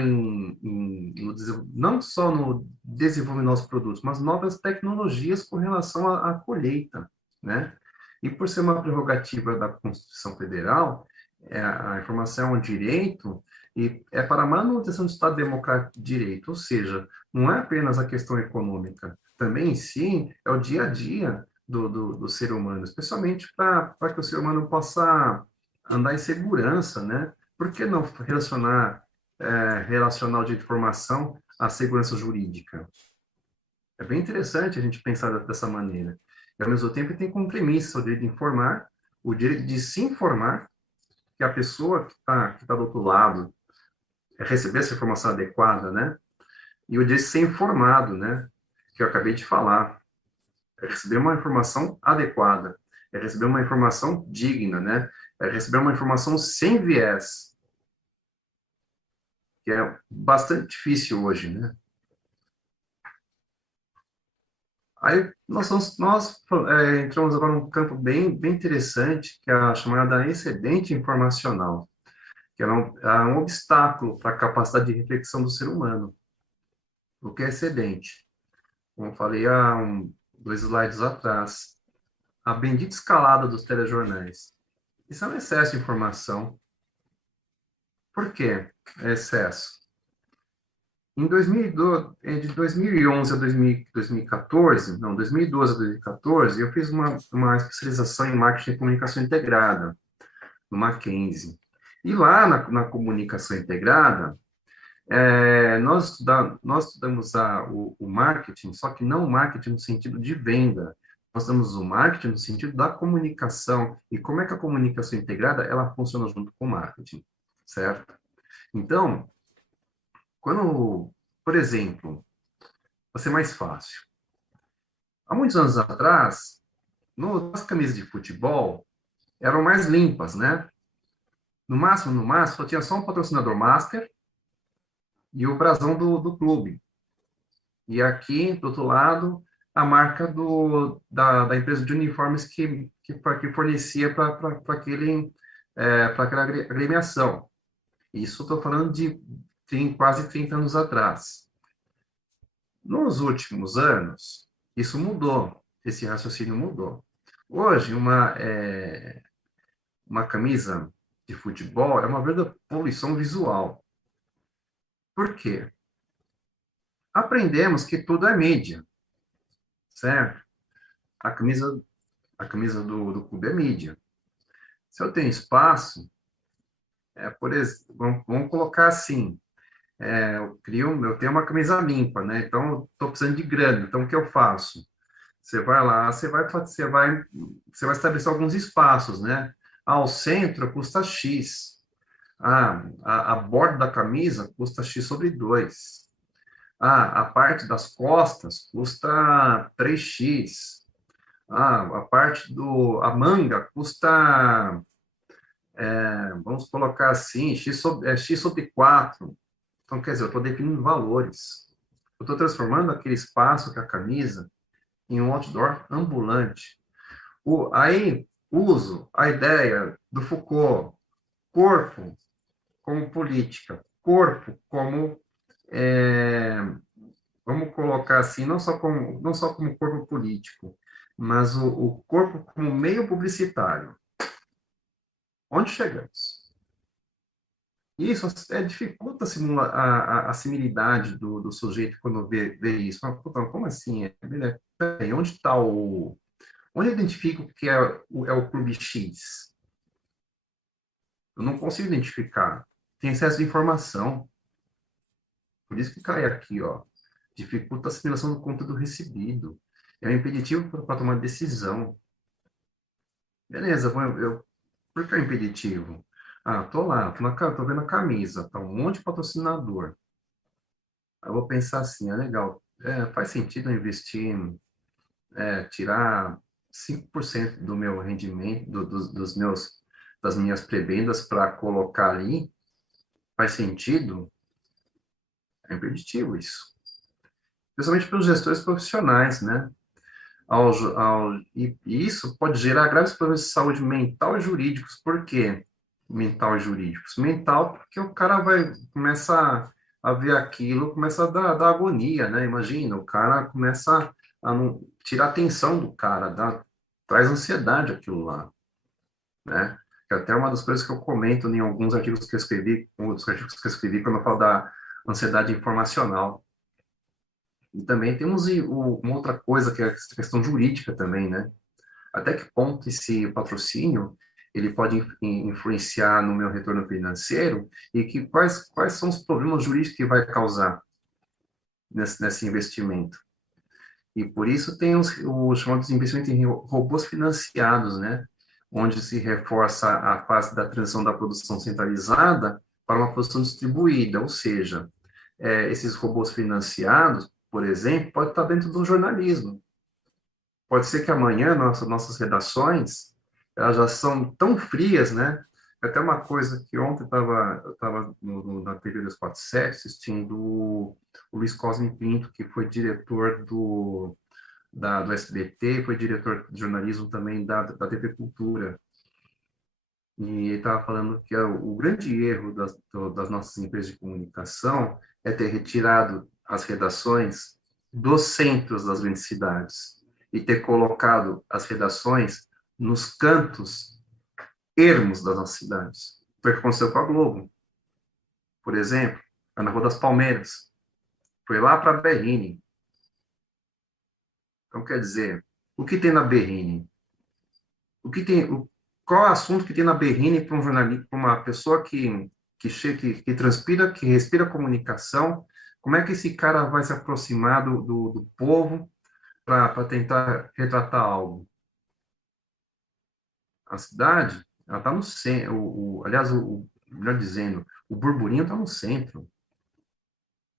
não só no desenvolvimento de novos produtos, mas novas tecnologias com relação à colheita, né? E por ser uma prerrogativa da Constituição Federal, a informação é um direito e é para a manutenção do Estado Democrático de Direito, ou seja, não é apenas a questão econômica, também, sim, é o dia a dia do ser humano, especialmente para que o ser humano possa andar em segurança, né? Por que não relacionar o direito de informação à segurança jurídica? É bem interessante a gente pensar dessa maneira. E, ao mesmo tempo, tem como premissa o direito de informar, o direito de se informar, que a pessoa que tá do outro lado receber essa informação adequada, né? E o direito de ser informado, né? Que eu acabei de falar. É receber uma informação adequada, é receber uma informação digna, né? É receber uma informação sem viés, que é bastante difícil hoje, né? Aí nós entramos agora num campo bem interessante, que é a chamada excedente informacional, que é um obstáculo para a capacidade de reflexão do ser humano. O que é excedente? Como eu falei há 2 slides atrás, a bendita escalada dos telejornais. Isso é um excesso de informação. Por quê? É excesso. Em 2012, de 2011 a 2014, não, 2012 a 2014, eu fiz uma especialização em marketing e comunicação integrada, no Mackenzie. E lá na comunicação integrada, nós estudamos o marketing, só que não o marketing no sentido de venda. Nós estudamos o marketing no sentido da comunicação e como é que a comunicação integrada ela funciona junto com o marketing, certo? Então, por exemplo, vai ser mais fácil. Há muitos anos atrás, as camisas de futebol eram mais limpas, né? No máximo, só tinha só um patrocinador master e o brasão do clube. E aqui, do outro lado, a marca da empresa de uniformes que fornecia para aquela agremiação. Isso estou falando de quase 30 anos atrás. Nos últimos anos, isso mudou, esse raciocínio mudou. Hoje, uma camisa de futebol é uma verdadeira poluição visual. Por quê? Aprendemos que tudo é mídia, certo? A camisa do clube é mídia. Se eu tenho espaço, por exemplo, vamos colocar assim, eu tenho uma camisa limpa, né? Então, estou precisando de grana. Então, o que eu faço? Você vai lá, você vai estabelecer alguns espaços, né? O centro custa X. A borda da camisa custa X sobre 2. A parte das costas custa 3x. A manga custa, vamos colocar assim, X sobre 4. Então, quer dizer, eu estou definindo valores. Eu estou transformando aquele espaço que é a camisa em um outdoor ambulante. Aí, uso a ideia do Foucault, corpo como política, corpo como, é, vamos colocar assim, não só como corpo político, mas o corpo como meio publicitário. Onde chegamos? Isso dificulta a similidade do sujeito quando vê isso. Fala, "Puta, como assim? Peraí, onde está onde eu identifico que é o clube X? Eu não consigo identificar. Tem excesso de informação. Por isso que cai aqui, ó. Dificulta a assimilação do conteúdo recebido. É um impeditivo para tomar decisão. Beleza, por que é um impeditivo? Tô lá, tô vendo a camisa, tá um monte de patrocinador. Aí eu vou pensar assim, legal, faz sentido eu investir, tirar 5% do meu rendimento, das minhas prebendas para colocar ali? Faz sentido? É impeditivo isso. Principalmente pelos gestores profissionais, né? E isso pode gerar graves problemas de saúde mental e jurídicos. Por quê? Mental e jurídicos. Mental, porque o cara vai começar a ver aquilo, começa a dar agonia, né? Imagina, o cara começa tirar a atenção do cara, traz ansiedade aquilo lá, né? Que até uma das coisas que eu comento em alguns artigos que eu escrevi, um dos artigos que eu escrevi quando eu falo da ansiedade informacional. E também temos uma outra coisa, que é a questão jurídica também, né? Até que ponto esse patrocínio ele pode influenciar no meu retorno financeiro e quais são os problemas jurídicos que vai causar nesse investimento. E por isso tem os chamados investimentos em robôs financiados, né? Onde se reforça a fase da transição da produção centralizada para uma produção distribuída, ou seja, esses robôs financiados, por exemplo, pode estar dentro do jornalismo. Pode ser que amanhã nossas redações elas já são tão frias, né? Até uma coisa que ontem eu estava na TV 247 assistindo o Luiz Cosme Pinto, que foi diretor do SBT, foi diretor de jornalismo também da TV Cultura. E ele estava falando que o grande erro das nossas empresas de comunicação é ter retirado as redações dos centros das grandes cidades e ter colocado as redações nos cantos ermos das nossas cidades. Foi o que aconteceu com a Globo. Por exemplo, na Rua das Palmeiras. Foi lá para a Berrini. Então, quer dizer, o que tem na Berrini? Qual é o assunto que tem na Berrini para um jornalista, para uma pessoa que transpira, que respira comunicação? Como é que esse cara vai se aproximar do povo para tentar retratar algo? A cidade, ela está no centro, aliás, melhor dizendo, o burburinho está no centro,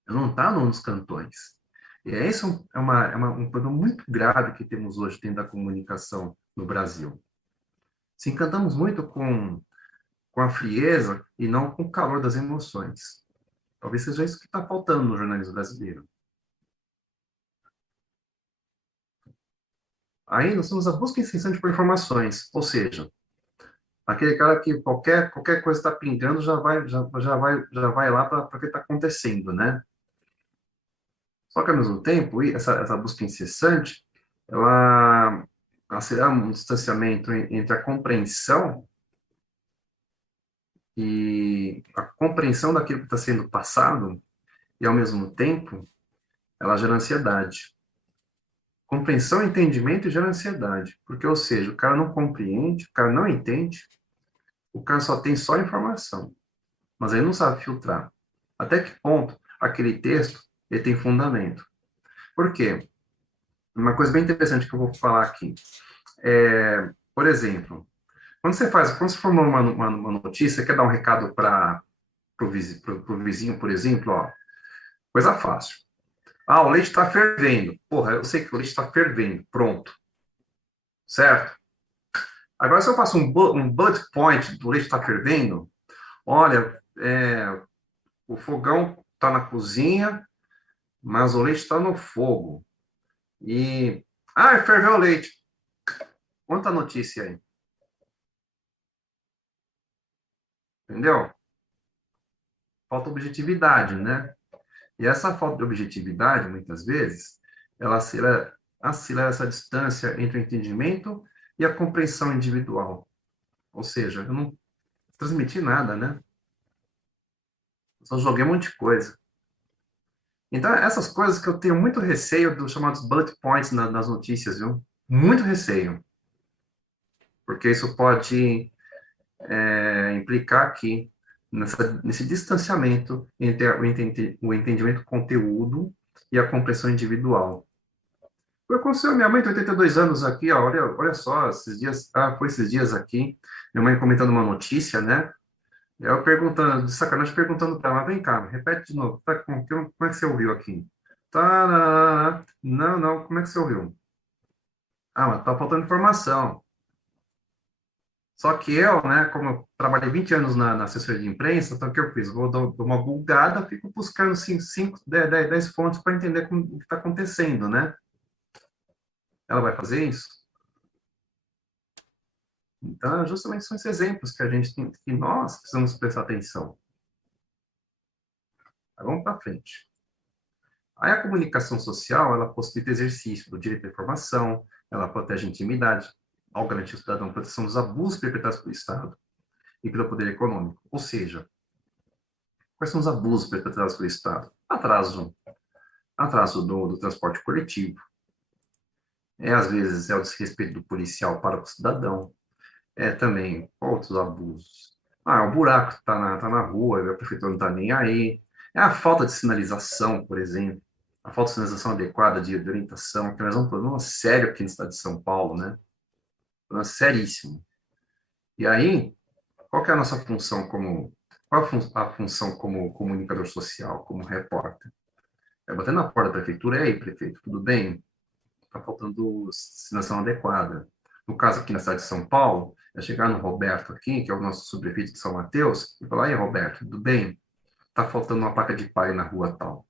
não está nos cantões. E esse um problema muito grave que temos hoje dentro da comunicação no Brasil. Se encantamos muito com a frieza e não com o calor das emoções. Talvez seja isso que está faltando no jornalismo brasileiro. Aí nós temos a busca incessante por informações, ou seja, aquele cara que qualquer coisa está pingando já vai lá para o que está acontecendo, né? Só que ao mesmo tempo, essa busca incessante, ela será um distanciamento entre a compreensão daquilo que está sendo passado e ao mesmo tempo ela gera ansiedade. Compreensão, entendimento gera ansiedade, porque ou seja, o cara não compreende, o cara não entende, o cara só informação, mas ele não sabe filtrar. Até que ponto aquele texto ele tem fundamento? Por quê? Uma coisa bem interessante que eu vou falar aqui. Por exemplo, quando você forma uma notícia, quer dar um recado para o vizinho, por exemplo, ó, coisa fácil. Ah, o leite está fervendo. Porra, eu sei que o leite está fervendo. Pronto. Certo? Agora, se eu faço um bullet point do leite está fervendo, olha, o fogão está na cozinha, mas o leite está no fogo. E. Ah, ferveu o leite. Conta a notícia aí. Entendeu? Falta objetividade, né? E essa falta de objetividade, muitas vezes, ela acelera essa distância entre o entendimento e a compreensão individual. Ou seja, eu não transmiti nada, né? Eu só joguei um monte de coisa. Então, essas coisas que eu tenho muito receio dos chamados bullet points nas notícias, viu? Muito receio. Porque isso pode implicar aqui nesse distanciamento entre o entendimento do conteúdo e a compreensão individual. Foi aconteceu, minha mãe tem 82 anos aqui, ó, olha só, foi esses dias aqui, minha mãe comentando uma notícia, né? Eu perguntando, de sacanagem, perguntando para ela, vem cá, repete de novo, como é que você ouviu aqui? Tá, não, como é que você ouviu? Ah, mas tá faltando informação. Só que eu, né, como eu trabalhei 20 anos na assessoria de imprensa, então o que eu fiz? Dou uma bugada, fico buscando 5, 10 fontes para entender o que está acontecendo, né? Ela vai fazer isso? Então, justamente são esses exemplos que a gente tem, que nós precisamos prestar atenção. Mas vamos para frente. Aí a comunicação social, ela possibilita exercício do direito à informação, ela protege a intimidade, ao garantir ao cidadão a proteção dos abusos perpetrados pelo Estado e pelo poder econômico. Ou seja, quais são os abusos perpetrados pelo Estado? Atraso do transporte coletivo, às vezes é o desrespeito do policial para o cidadão, também outros abusos. Ah, o buraco tá na rua, a prefeitura não está nem aí. É a falta de sinalização, por exemplo, a falta de sinalização adequada de orientação, que nós vamos um problema sério aqui no estado de São Paulo, né? Um problema seríssimo. E aí, qual que é a nossa função qual a função como comunicador social, como repórter? É bater na porta da prefeitura, e aí, prefeito, tudo bem? Está faltando sinalização adequada. No caso aqui na cidade de São Paulo, é chegar no Roberto aqui, que é o nosso subprefeito de São Mateus, e falar, aí, Roberto, tudo bem? Está faltando uma placa de pare na rua tal.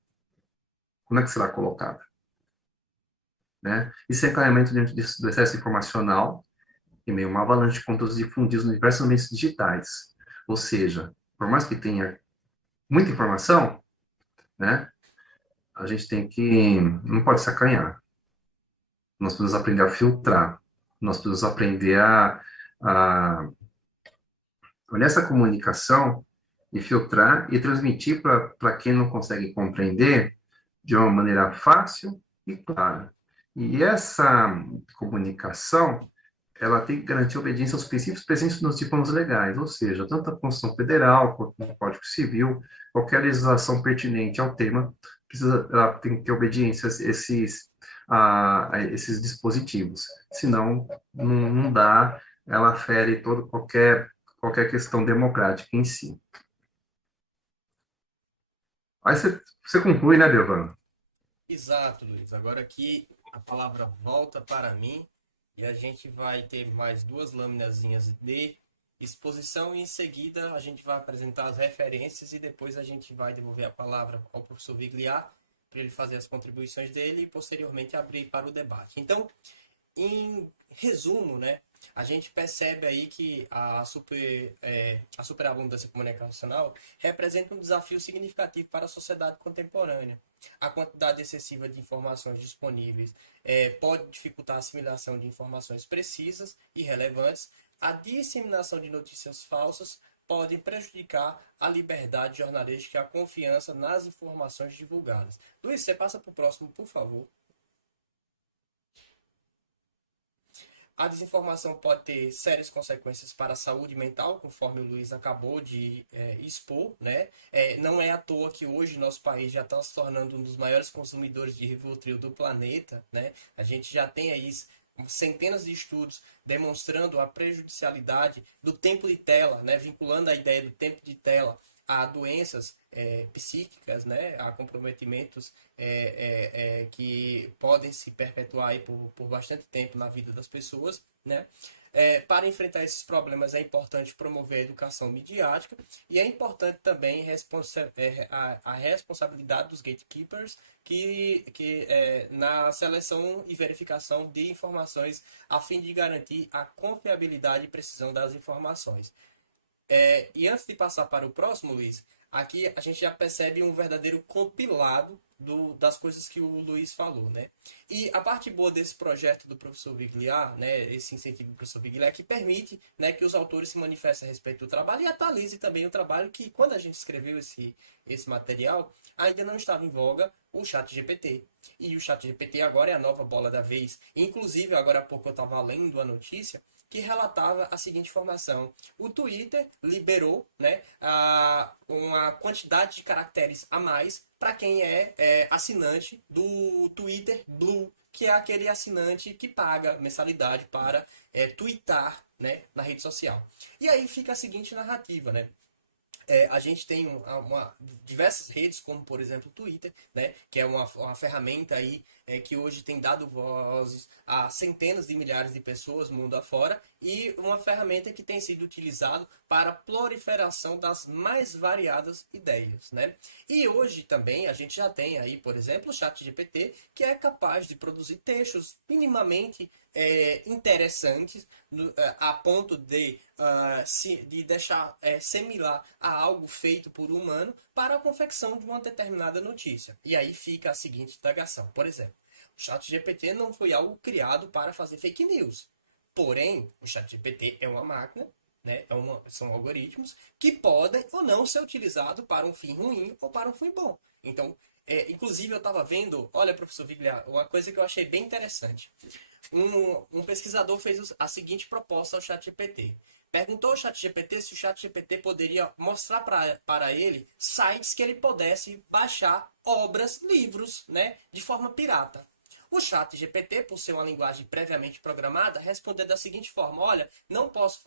Como é que será colocada? Né? Isso é encaminhamento dentro do excesso informacional e meio uma avalanche de conteúdos difundidos nos diversos ambientes digitais. Ou seja, por mais que tenha muita informação, né, a gente não pode se acanhar. Nós precisamos aprender a filtrar. Nós precisamos aprender a olhar essa comunicação e filtrar e transmitir para quem não consegue compreender de uma maneira fácil e clara. E essa comunicação, ela tem que garantir obediência aos princípios presentes nos diplomas legais, ou seja, tanto a Constituição Federal quanto o Código Civil, qualquer legislação pertinente ao tema, ela tem que ter obediência a esses dispositivos. Senão, não dá, ela fere qualquer questão democrática em si. Aí você conclui, né, Devan? Exato, Luiz. Agora aqui a palavra volta para mim e a gente vai ter mais duas laminazinhas de exposição e em seguida a gente vai apresentar as referências e depois a gente vai devolver a palavra ao professor Vigliar para ele fazer as contribuições dele e posteriormente abrir para o debate. Então, em resumo, né, a gente percebe aí que a superabundância comunicacional representa um desafio significativo para a sociedade contemporânea. A quantidade excessiva de informações disponíveis pode dificultar a assimilação de informações precisas e relevantes. A disseminação de notícias falsas pode prejudicar a liberdade jornalística e a confiança nas informações divulgadas. Luiz, você passa para o próximo, por favor. A desinformação pode ter sérias consequências para a saúde mental, conforme o Luiz acabou de expor, né? Não é à toa que hoje nosso país já está se tornando um dos maiores consumidores de Rivotril do planeta, né? A gente já tem aí centenas de estudos demonstrando a prejudicialidade do tempo de tela, né, vinculando a ideia do tempo de tela a doenças psíquicas, né, a comprometimentos que podem se perpetuar aí por bastante tempo na vida das pessoas, né? Para enfrentar esses problemas é importante promover a educação midiática e é importante também a responsabilidade dos gatekeepers na seleção e verificação de informações a fim de garantir a confiabilidade e precisão das informações. E antes de passar para o próximo, Luiz, aqui a gente já percebe um verdadeiro compilado das coisas que o Luiz falou, né? E a parte boa desse projeto do professor Vigliar, né, esse incentivo do professor Vigliar, é que permite, né, que os autores se manifestem a respeito do trabalho e atualize também o trabalho que, quando a gente escreveu esse material, ainda não estava em voga o ChatGPT. E o ChatGPT agora é a nova bola da vez. Inclusive, agora há pouco eu estava lendo a notícia que relatava a seguinte informação: o Twitter liberou, né, uma quantidade de caracteres a mais para quem é assinante do Twitter Blue, que é aquele assinante que paga mensalidade para twittar, né, na rede social. E aí fica a seguinte narrativa, né? A gente tem diversas redes, como por exemplo o Twitter, né, que é uma ferramenta aí, que hoje tem dado voz a centenas de milhares de pessoas mundo afora, e uma ferramenta que tem sido utilizada para a proliferação das mais variadas ideias, né? E hoje também a gente já tem aí, por exemplo, o ChatGPT, que é capaz de produzir textos minimamente interessantes a ponto de deixar similar a algo feito por humano para a confecção de uma determinada notícia. E aí fica a seguinte indagação. Por exemplo, o ChatGPT não foi algo criado para fazer fake news. Porém, o ChatGPT é uma máquina, né? São algoritmos que podem ou não ser utilizados para um fim ruim ou para um fim bom. Então, inclusive eu estava vendo, olha, professor Vigliar, uma coisa que eu achei bem interessante. Um pesquisador fez a seguinte proposta ao ChatGPT. Perguntou ao ChatGPT se o ChatGPT poderia mostrar para ele sites que ele pudesse baixar obras, livros, né, de forma pirata. O ChatGPT, por ser uma linguagem previamente programada, respondeu da seguinte forma: olha, não posso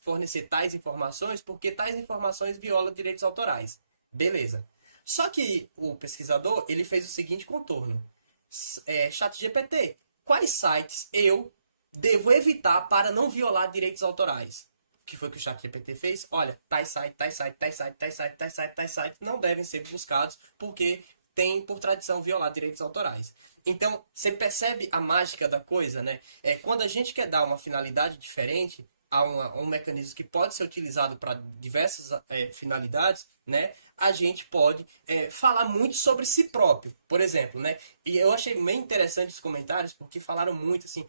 fornecer tais informações porque tais informações violam direitos autorais. Beleza. Só que o pesquisador ele fez o seguinte contorno. ChatGPT, quais sites eu devo evitar para não violar direitos autorais? O que foi que o ChatGPT fez? Olha, tais site não devem ser buscados porque tem por tradição violar direitos autorais. Então, você percebe a mágica da coisa, né? Quando a gente quer dar uma finalidade diferente a um mecanismo que pode ser utilizado para diversas finalidades, né? A gente pode falar muito sobre si próprio, por exemplo, né? E eu achei bem interessante os comentários, porque falaram muito assim: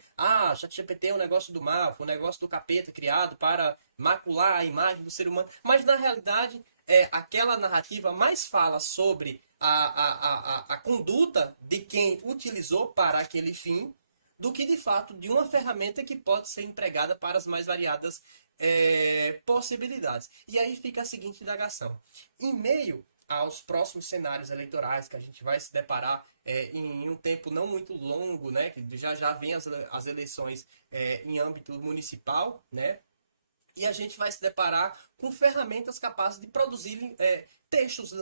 ChatGPT é um negócio do mal, foi um negócio do capeta criado para macular a imagem do ser humano. Mas, na realidade, aquela narrativa mais fala sobre a conduta de quem utilizou para aquele fim, do que de fato de uma ferramenta que pode ser empregada para as mais variadas possibilidades. E aí fica a seguinte indagação: em meio aos próximos cenários eleitorais que a gente vai se deparar em um tempo não muito longo, né, que já vem as eleições em âmbito municipal, né, e a gente vai se deparar com ferramentas capazes de produzir textos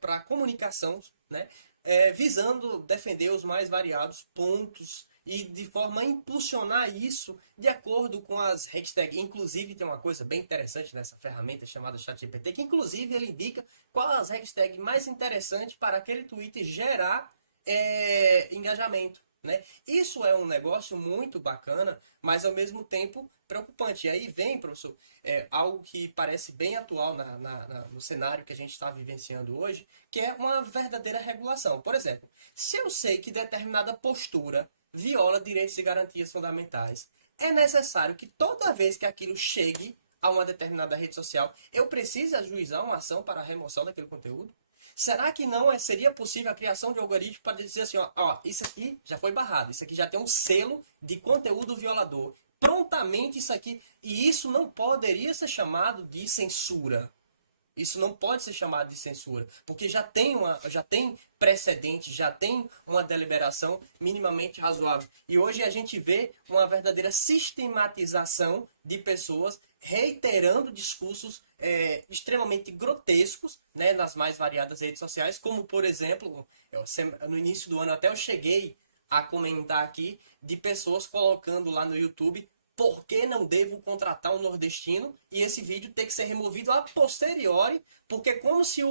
para comunicação, né, visando defender os mais variados pontos e de forma a impulsionar isso de acordo com as hashtags. Inclusive tem uma coisa bem interessante nessa ferramenta chamada ChatGPT, que inclusive ele indica qual as hashtags mais interessantes para aquele tweet gerar engajamento, né? Isso é um negócio muito bacana, mas ao mesmo tempo preocupante. E aí vem, professor, algo que parece bem atual no cenário que a gente está vivenciando hoje, que é uma verdadeira regulação. Por exemplo, se eu sei que determinada postura viola direitos e garantias fundamentais, é necessário que toda vez que aquilo chegue a uma determinada rede social, eu precise ajuizar uma ação para a remoção daquele conteúdo? Será que não seria possível a criação de algoritmos para dizer assim, isso aqui já foi barrado, isso aqui já tem um selo de conteúdo violador, prontamente isso aqui, e isso não poderia ser chamado de censura? Isso não pode ser chamado de censura, porque já tem precedente, já tem uma deliberação minimamente razoável. E hoje a gente vê uma verdadeira sistematização de pessoas reiterando discursos extremamente grotescos, né, nas mais variadas redes sociais, como, por exemplo, no início do ano até eu cheguei a comentar aqui de pessoas colocando lá no YouTube por que não devo contratar um nordestino, e esse vídeo ter que ser removido a posteriori, porque como se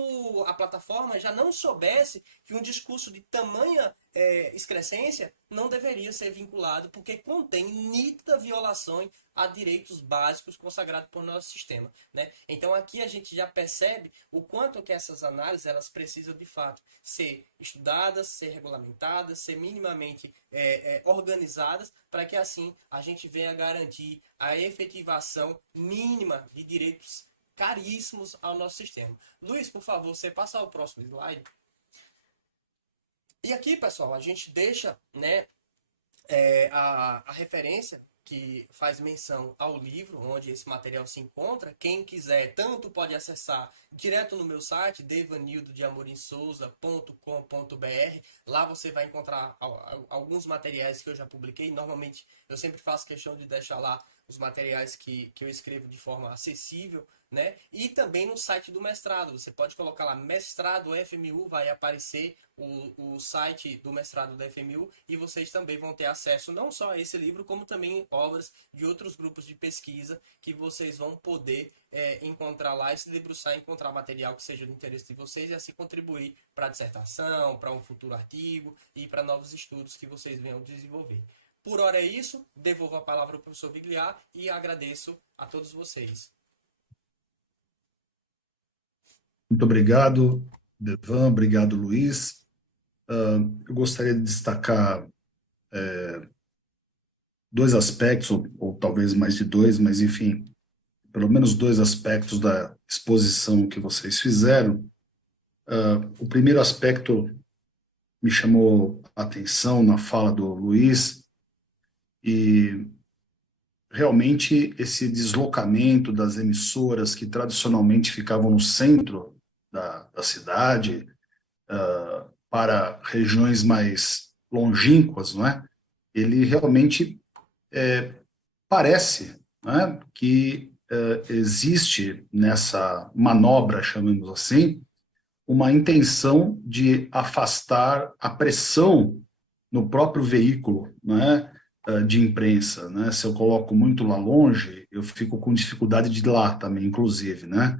a plataforma já não soubesse que um discurso de tamanha excrescência não deveria ser vinculado, porque contém nítida violação a direitos básicos consagrados por nosso sistema, né? Então aqui a gente já percebe o quanto que essas análises elas precisam de fato ser estudadas, ser regulamentadas, ser minimamente organizadas, para que assim a gente venha garantir a efetivação mínima de direitos caríssimos ao nosso sistema. Luiz, por favor, você passa ao próximo slide. E aqui, pessoal, a gente deixa, né, a referência que faz menção ao livro onde esse material se encontra. Quem quiser, tanto pode acessar direto no meu site, devanildodeamorinsouza.com.br. Lá você vai encontrar alguns materiais que eu já publiquei. Normalmente, eu sempre faço questão de deixar lá os materiais que eu escrevo de forma acessível, né? E também no site do mestrado. Você pode colocar lá mestrado FMU, vai aparecer o site do mestrado da FMU, e vocês também vão ter acesso não só a esse livro, como também obras de outros grupos de pesquisa que vocês vão poder encontrar lá e se debruçar, encontrar material que seja do interesse de vocês e assim contribuir para a dissertação, para um futuro artigo e para novos estudos que vocês venham desenvolver. Por hora é isso, devolvo a palavra ao professor Vigliar e agradeço a todos vocês. Muito obrigado, Devan, obrigado, Luiz. Eu gostaria de destacar dois aspectos, ou talvez mais de dois, mas enfim, pelo menos dois aspectos da exposição que vocês fizeram. O primeiro aspecto me chamou a atenção na fala do Luiz, e realmente esse deslocamento das emissoras que tradicionalmente ficavam no centro da cidade para regiões mais longínquas, não é? Ele realmente parece, né, que existe nessa manobra, chamemos assim, uma intenção de afastar a pressão no próprio veículo, né, de imprensa, né? Se eu coloco muito lá longe, eu fico com dificuldade de ir lá também, inclusive, né?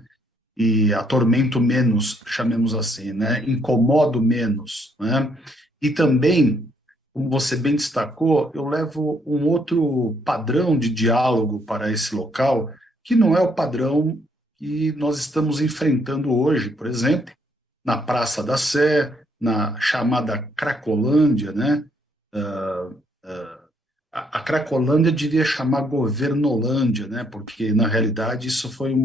E atormento menos, chamemos assim, né? Incomodo menos, né? E também, como você bem destacou, eu levo um outro padrão de diálogo para esse local, que não é o padrão que nós estamos enfrentando hoje, por exemplo, na Praça da Sé, na chamada Cracolândia, né? A Cracolândia devia chamar Governolândia, né? Porque, na realidade, isso foi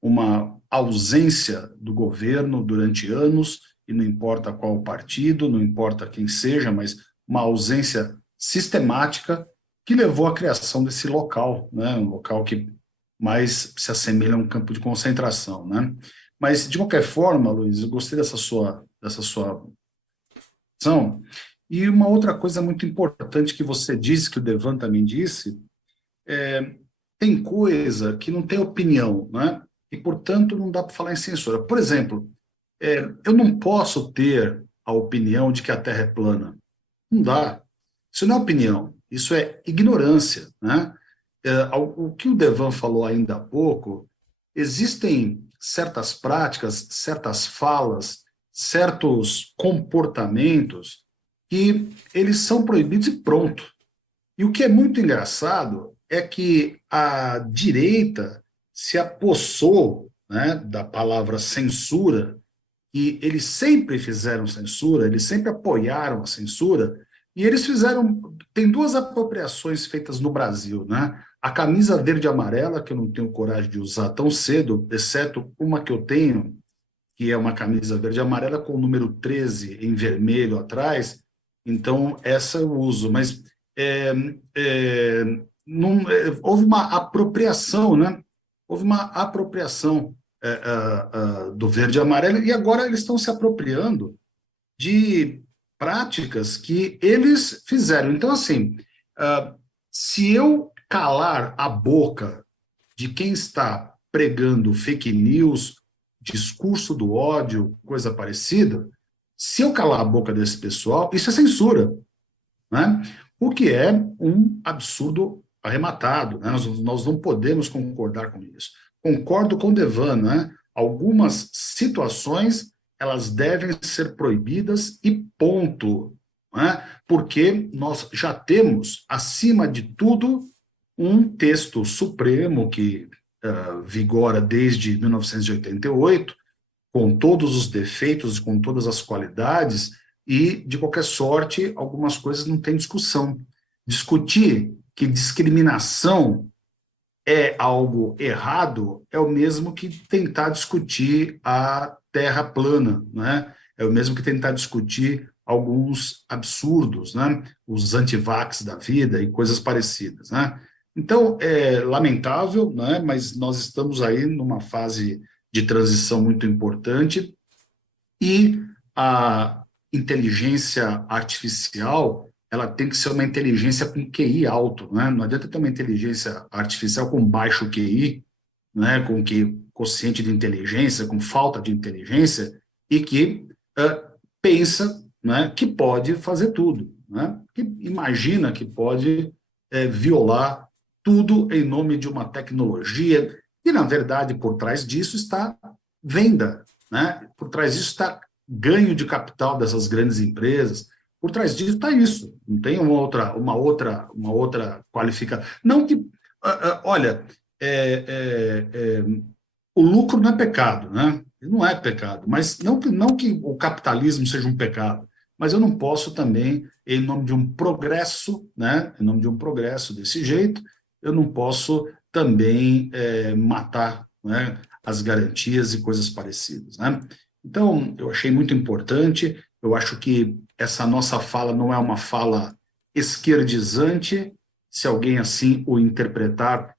uma ausência do governo durante anos, e não importa qual partido, não importa quem seja, mas uma ausência sistemática que levou à criação desse local, né? Um local que mais se assemelha a um campo de concentração, né? Mas, de qualquer forma, Luiz, eu gostei dessa sua ação. E uma outra coisa muito importante que você disse, que o Devan também disse, tem coisa que não tem opinião, né? E, portanto, não dá para falar em censura. Por exemplo, eu não posso ter a opinião de que a Terra é plana. Não dá. Isso não é opinião, isso é ignorância, né? O que o Devan falou ainda há pouco, existem certas práticas, certas falas, certos comportamentos que eles são proibidos e pronto. E o que é muito engraçado é que a direita se apossou, né, da palavra censura, e eles sempre fizeram censura, eles sempre apoiaram a censura, e eles fizeram... Tem duas apropriações feitas no Brasil, né? A camisa verde e amarela, que eu não tenho coragem de usar tão cedo, exceto uma que eu tenho, que é uma camisa verde e amarela com o número 13 em vermelho atrás. Então, essa eu uso, mas houve uma apropriação, né? Houve uma apropriação do verde e amarelo, e agora eles estão se apropriando de práticas que eles fizeram. Então, assim, se eu calar a boca de quem está pregando fake news, discurso do ódio, coisa parecida, se eu calar a boca desse pessoal, isso é censura, né? O que é um absurdo arrematado, né? Nós não podemos concordar com isso. Concordo com o Devan, né? Algumas situações elas devem ser proibidas e ponto, né? Porque nós já temos, acima de tudo, um texto supremo que vigora desde 1988, com todos os defeitos, com todas as qualidades, e, de qualquer sorte, algumas coisas não tem discussão. Discutir que discriminação é algo errado é o mesmo que tentar discutir a terra plana, né? É o mesmo que tentar discutir alguns absurdos, né? Os antivax da vida e coisas parecidas, né? Então, é lamentável, né? Mas nós estamos aí numa fase de transição muito importante e a inteligência artificial, ela tem que ser uma inteligência com QI alto, né? Não adianta ter uma inteligência artificial com baixo QI, né? Com quociente de inteligência, com falta de inteligência, e que pensa, né, que pode fazer tudo, né? Que imagina que pode violar tudo em nome de uma tecnologia, e, na verdade, por trás disso está venda, né? Por trás disso está ganho de capital dessas grandes empresas, por trás disso está isso, não tem uma outra qualificação. Não que, olha, o lucro não é pecado, né? Não é pecado, mas não que o capitalismo seja um pecado, mas eu não posso também, em nome de um progresso, né? Em nome de um progresso desse jeito, eu não posso também matar, né, as garantias e coisas parecidas, né? Então, eu achei muito importante, eu acho que essa nossa fala não é uma fala esquerdizante, se alguém assim o interpretar,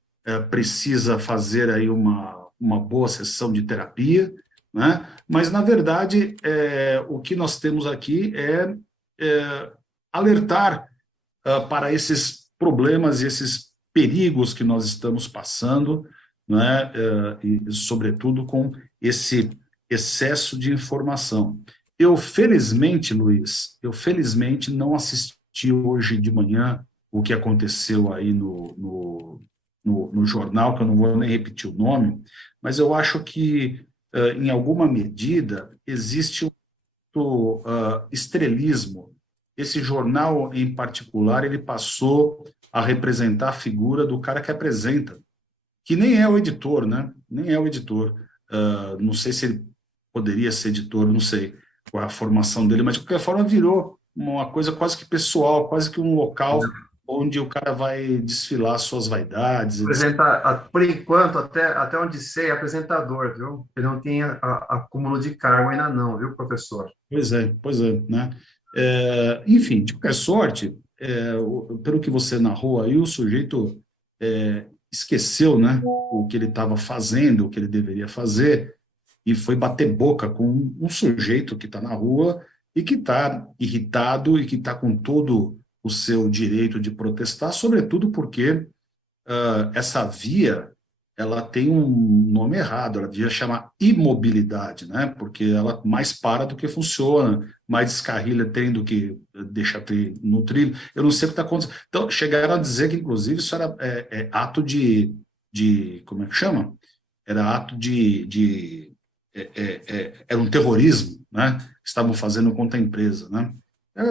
precisa fazer aí uma boa sessão de terapia, né? Mas, na verdade, o que nós temos aqui é alertar para esses problemas e esses perigos que nós estamos passando, né? E, sobretudo, com esse excesso de informação. Eu, felizmente, Luiz, não assisti hoje de manhã o que aconteceu aí no jornal, que eu não vou nem repetir o nome, mas eu acho que, em alguma medida, existe estrelismo. Esse jornal, em particular, ele passou a representar a figura do cara que apresenta, que nem é o editor, né? Nem é o editor. Não sei se ele poderia ser editor, não sei qual é a formação dele, mas de qualquer forma virou uma coisa quase que pessoal, quase que um local onde o cara vai desfilar suas vaidades, etc. Por enquanto, até onde sei, é apresentador, viu? Ele não tem acúmulo de cargo ainda não, viu, professor? Pois é, né? Enfim, de qualquer sorte, pelo que você narrou aí, o sujeito esqueceu, né, o que ele estava fazendo, o que ele deveria fazer, e foi bater boca com um sujeito que está na rua e que está irritado e que está com todo o seu direito de protestar, sobretudo porque essa via ela tem um nome errado, ela devia chamar imobilidade, né? Porque ela mais para do que funciona, mais descarrilha tem do que deixa ter no trilho. Eu não sei o que está acontecendo. Então, chegaram a dizer que, inclusive, isso era ato como é que chama? Era ato era um terrorismo, né? Que estavam fazendo contra a empresa, né?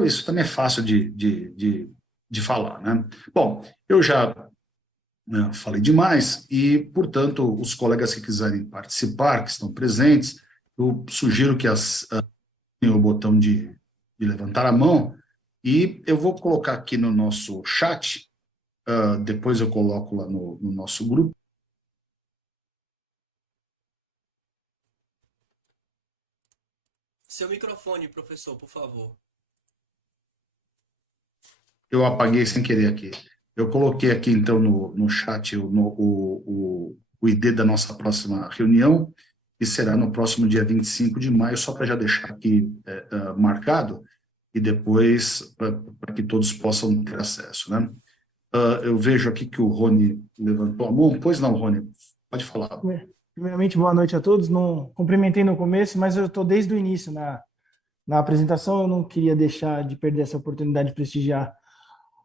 Isso também é fácil de falar, né? Bom, eu já falei demais e, portanto, os colegas que quiserem participar, que estão presentes, eu sugiro que tenham o botão de levantar a mão e eu vou colocar aqui no nosso chat, depois eu coloco lá no nosso grupo. Seu microfone, professor, por favor. Eu apaguei sem querer aqui. Eu coloquei aqui, então, no chat o ID da nossa próxima reunião que será no próximo dia 25 de maio, só para já deixar aqui marcado, e depois para que todos possam ter acesso, né? Eu vejo aqui que o Rony levantou a mão. Pois não, Rony, pode falar. Primeiramente, boa noite a todos. Não cumprimentei no começo, mas eu estou desde o início na apresentação. Eu não queria deixar de perder essa oportunidade de prestigiar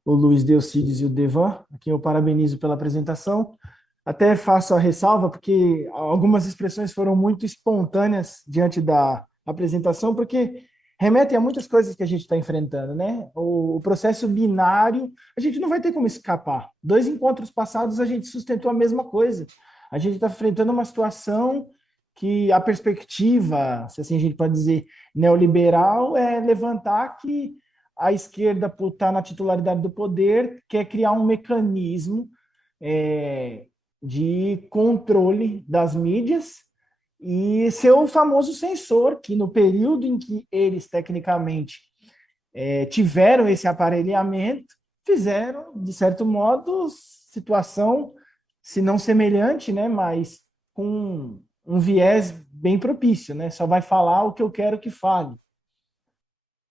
o Luiz Delcides e o Devan, a quem eu parabenizo pela apresentação. Até faço a ressalva, porque algumas expressões foram muito espontâneas diante da apresentação, porque remetem a muitas coisas que a gente está enfrentando, né? O processo binário, a gente não vai ter como escapar. 2 encontros passados, a gente sustentou a mesma coisa. A gente está enfrentando uma situação que a perspectiva, se assim a gente pode dizer, neoliberal, é levantar que a esquerda, por estar na titularidade do poder, quer criar um mecanismo de controle das mídias e ser o famoso censor, que no período em que eles, tecnicamente, tiveram esse aparelhamento, fizeram, de certo modo, situação, se não semelhante, né, mas com um viés bem propício, né? Só vai falar o que eu quero que fale.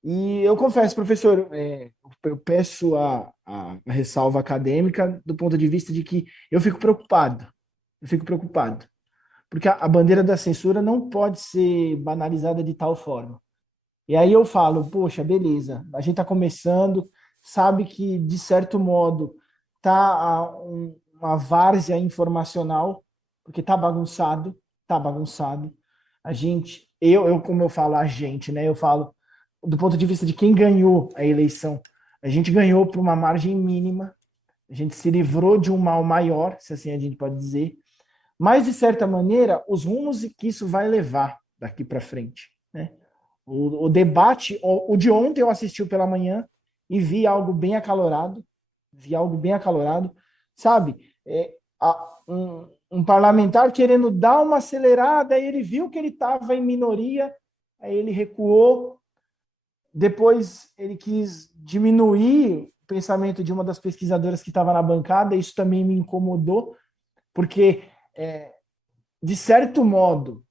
E eu confesso, professor, eu peço a ressalva acadêmica do ponto de vista de que eu fico preocupado, porque a bandeira da censura não pode ser banalizada de tal forma. E aí eu falo, poxa, beleza, a gente está começando, sabe que, de certo modo, está uma várzea informacional, porque está bagunçado. A gente, como eu falo, a gente, né? Eu falo do ponto de vista de quem ganhou a eleição. A gente ganhou por uma margem mínima, a gente se livrou de um mal maior, se assim a gente pode dizer, mas, de certa maneira, os rumos que isso vai levar daqui para frente, né? O debate, o de ontem eu assisti pela manhã e vi algo bem acalorado, sabe? Um parlamentar querendo dar uma acelerada, aí ele viu que ele estava em minoria, aí ele recuou, depois ele quis diminuir o pensamento de uma das pesquisadoras que estava na bancada, isso também me incomodou, porque, de certo modo,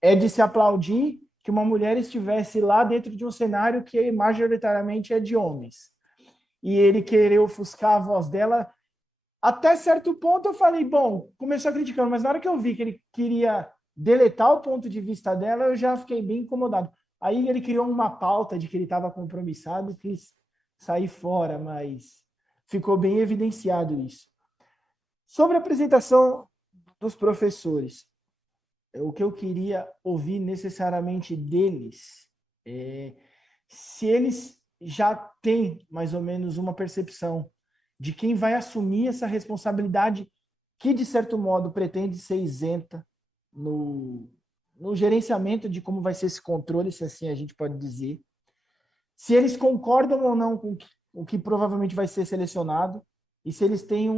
é de se aplaudir que uma mulher estivesse lá dentro de um cenário que majoritariamente é de homens. E ele querer ofuscar a voz dela, até certo ponto eu falei, bom, começou criticando, mas na hora que eu vi que ele queria deletar o ponto de vista dela, eu já fiquei bem incomodado. Aí ele criou uma pauta de que ele estava compromissado, quis sair fora, mas ficou bem evidenciado isso. Sobre a apresentação dos professores, o que eu queria ouvir necessariamente deles é se eles já têm mais ou menos uma percepção de quem vai assumir essa responsabilidade que, de certo modo, pretende ser isenta no gerenciamento de como vai ser esse controle, se assim a gente pode dizer. Se eles concordam ou não com o que provavelmente vai ser selecionado e se eles têm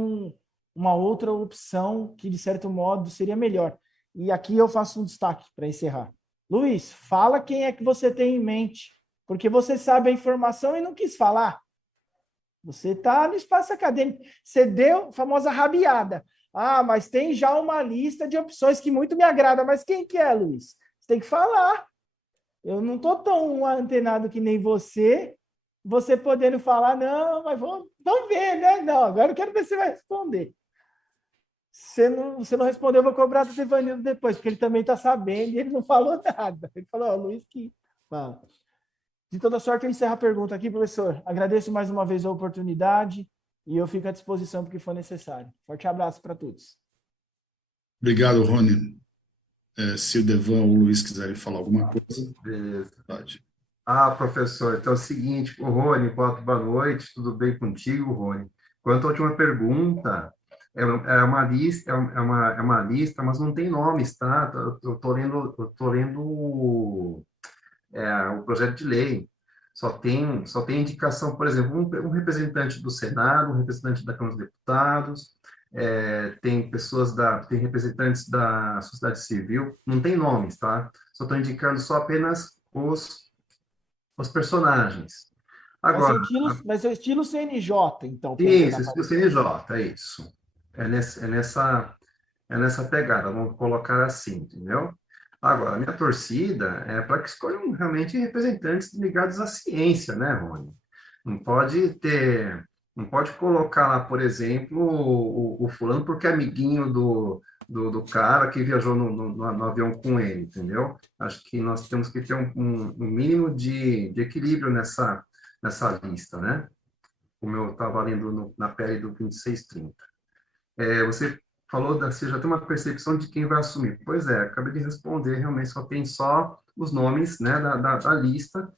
uma outra opção que, de certo modo, seria melhor. E aqui eu faço um destaque para encerrar. Luiz, fala quem é que você tem em mente, porque você sabe a informação e não quis falar. Você está no espaço acadêmico. Você deu a famosa rabiada. Ah, mas tem já uma lista de opções que muito me agrada. Mas quem que é, Luiz? Você tem que falar. Eu não estou tão antenado que nem você podendo falar, não, mas vamos ver, né? Não, agora eu quero ver se você vai responder. Se não respondeu, eu vou cobrar do Devanildo depois, porque ele também está sabendo e ele não falou nada. Ele falou, Luiz, que fala. De toda sorte, eu encerro a pergunta aqui, professor. Agradeço mais uma vez a oportunidade e eu fico à disposição para o que for necessário. Forte abraço para todos. Obrigado, Rony. Se o Devan ou o Luiz quiserem falar alguma coisa, Beleza. pode. Professor, então é o seguinte, o Rony, boa noite, tudo bem contigo, Rony? Quanto à última pergunta, é uma lista, mas não tem nomes, tá? Eu estou lendo o projeto de lei. Só tem indicação, por exemplo, um representante do Senado, um representante da Câmara dos Deputados, tem representantes da sociedade civil, não tem nomes, tá? Só estou indicando apenas os personagens. Agora, vai ser o estilo CNJ, então. isso, estilo CNJ, é isso. É nessa pegada, vamos colocar assim, entendeu? Agora, a minha torcida é para que escolham realmente representantes ligados à ciência, né, Rony? Não pode ter, não pode colocar lá, por exemplo, o fulano porque é amiguinho do cara que viajou no avião com ele, entendeu? Acho que nós temos que ter um mínimo de equilíbrio nessa lista, né? Como eu estava lendo na pele do 2630. Você falou você já tem uma percepção de quem vai assumir. Pois é, acabei de responder, realmente só tem só os nomes, né, da lista,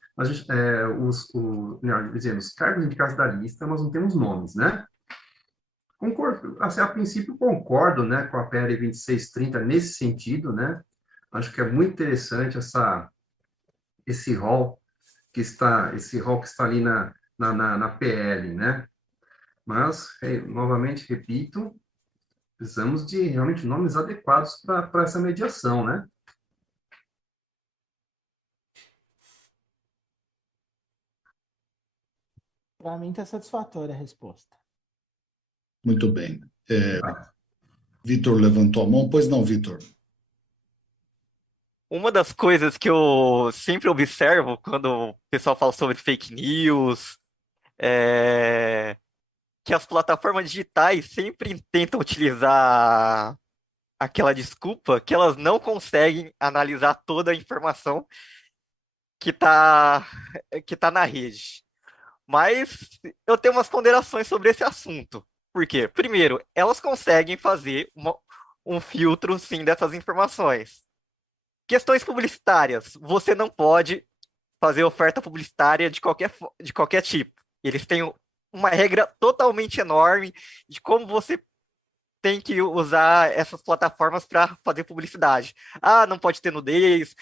melhor dizendo, os cargos indicados da lista, mas não temos nomes, né? Concordo, assim, a princípio concordo, né, com a PL 2630 nesse sentido, né? Acho que é muito interessante esse rol esse rol que está ali na PL, né? Mas, novamente repito, precisamos de realmente nomes adequados para essa mediação, né? Para mim está satisfatória a resposta. Muito bem. Tá. Vitor levantou a mão. Pois não, Vitor? Uma das coisas que eu sempre observo quando o pessoal fala sobre fake news é que as plataformas digitais sempre tentam utilizar aquela desculpa que elas não conseguem analisar toda a informação que está que tá na rede. Mas eu tenho umas ponderações sobre esse assunto. Por quê? Primeiro, elas conseguem fazer um filtro, sim, dessas informações. Questões publicitárias. Você não pode fazer oferta publicitária de qualquer tipo. Eles têm uma regra totalmente enorme de como você tem que usar essas plataformas para fazer publicidade. Ah, não pode ter nudez,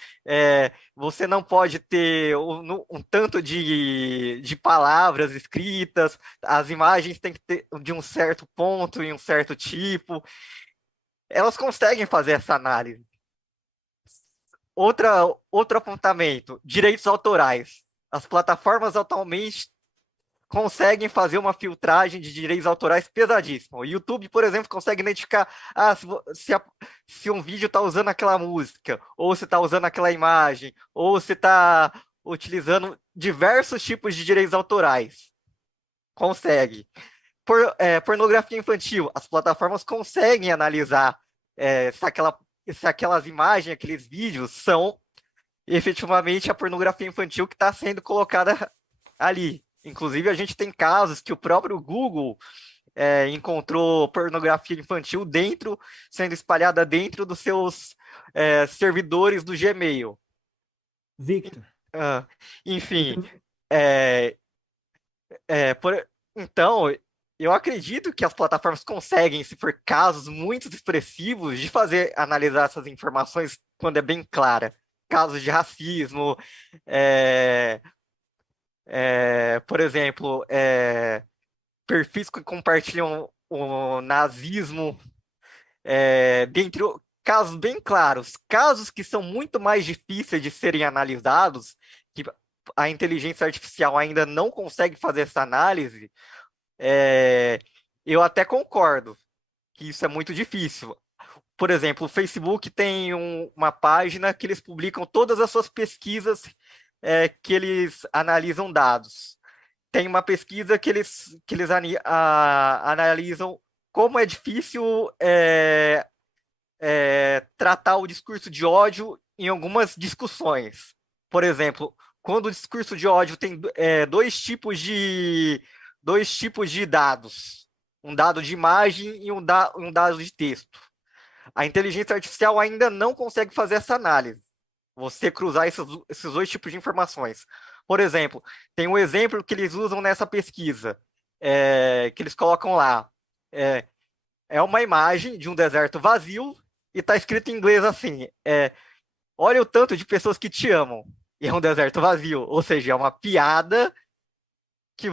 você não pode ter um tanto de palavras escritas, as imagens têm que ter de um certo ponto e um certo tipo. Elas conseguem fazer essa análise. Outro apontamento, direitos autorais. As plataformas atualmente conseguem fazer uma filtragem de direitos autorais pesadíssima. O YouTube, por exemplo, consegue identificar se um vídeo está usando aquela música, ou se está usando aquela imagem, ou se está utilizando diversos tipos de direitos autorais. Consegue. Pornografia infantil, as plataformas conseguem analisar se aquelas imagens, aqueles vídeos são efetivamente a pornografia infantil que está sendo colocada ali. Inclusive, a gente tem casos que o próprio Google encontrou pornografia infantil sendo espalhada dentro dos seus servidores do Gmail. Victor. Enfim, Victor, então, eu acredito que as plataformas conseguem, se for casos muito expressivos, de analisar essas informações quando é bem clara. Casos de racismo, por exemplo, perfis que compartilham o nazismo, dentre casos bem claros. Casos que são muito mais difíceis de serem analisados, que a inteligência artificial ainda não consegue fazer essa análise, eu até concordo que isso é muito difícil. Por exemplo, o Facebook tem uma página que eles publicam todas as suas pesquisas que eles analisam dados. Tem uma pesquisa que eles analisam como é difícil tratar o discurso de ódio em algumas discussões. Por exemplo, quando o discurso de ódio tem dois tipos de dados, um dado de imagem e um dado de texto. A inteligência artificial ainda não consegue fazer essa análise. Você cruzar esses dois tipos de informações. Por exemplo, tem um exemplo que eles usam nessa pesquisa, que eles colocam lá. É uma imagem de um deserto vazio e está escrito em inglês assim: olha o tanto de pessoas que te amam. E é um deserto vazio. Ou seja, é uma piada que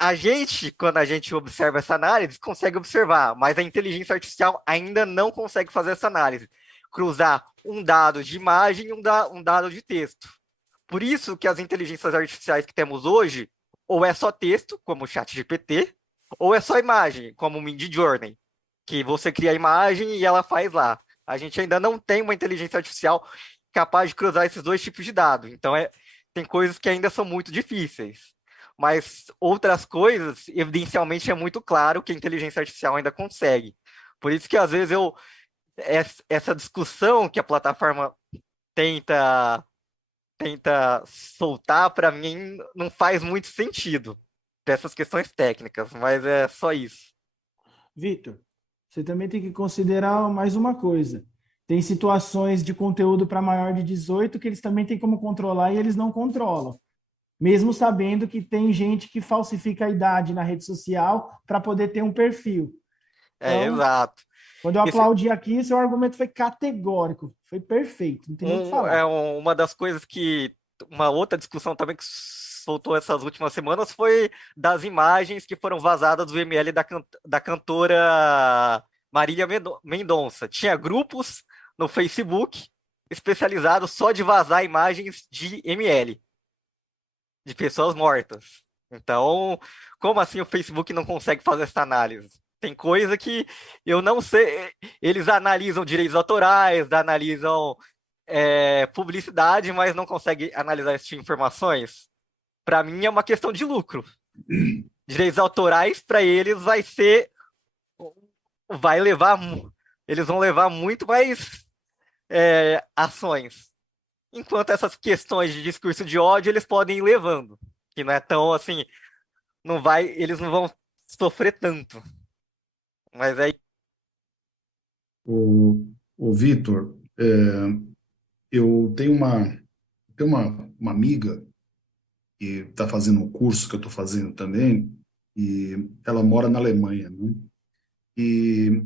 a gente, quando a gente observa essa análise, consegue observar, mas a inteligência artificial ainda não consegue fazer essa análise. Cruzar um dado de imagem e um dado de texto. Por isso que as inteligências artificiais que temos hoje, ou é só texto, como o ChatGPT, ou é só imagem, como o Midjourney, que você cria a imagem e ela faz lá. A gente ainda não tem uma inteligência artificial capaz de cruzar esses dois tipos de dados. Então, tem coisas que ainda são muito difíceis. Mas outras coisas, evidencialmente, é muito claro que a inteligência artificial ainda consegue. Por isso que, às vezes, essa discussão que a plataforma tenta, tenta soltar, para mim, não faz muito sentido dessas questões técnicas, mas é só isso. Vitor, você também tem que considerar mais uma coisa. Tem situações de conteúdo para maior de 18 que eles também têm como controlar e eles não controlam. Mesmo sabendo que tem gente que falsifica a idade na rede social para poder ter um perfil. Então, Exato. quando eu Esse, aplaudi aqui, seu argumento foi categórico, foi perfeito, não tem nem o que falar. uma das coisas que. Uma outra discussão também que soltou essas últimas semanas foi das imagens que foram vazadas do ML da cantora Marília Mendonça. Tinha grupos no Facebook especializados só de vazar imagens de ML, de pessoas mortas. Então, como assim o Facebook não consegue fazer essa análise? Tem coisa que eu não sei. Eles analisam direitos autorais, analisam publicidade, mas não conseguem analisar esse tipo de informações. Para mim é uma questão de lucro. Direitos autorais para eles vai levar, eles vão levar muito mais ações. Enquanto essas questões de discurso de ódio eles podem ir levando, que não é tão assim, eles não vão sofrer tanto. Mas aí O Vitor, eu tenho uma amiga que está fazendo um curso que eu estou fazendo também, e ela mora na Alemanha, né? E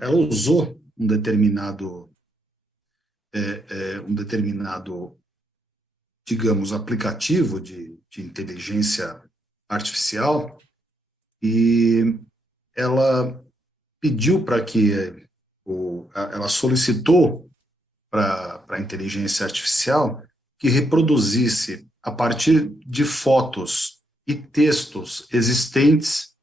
ela usou um determinado, digamos, aplicativo de inteligência artificial, e ela pediu para que ela solicitou para a inteligência artificial que reproduzisse a partir de fotos e textos existentes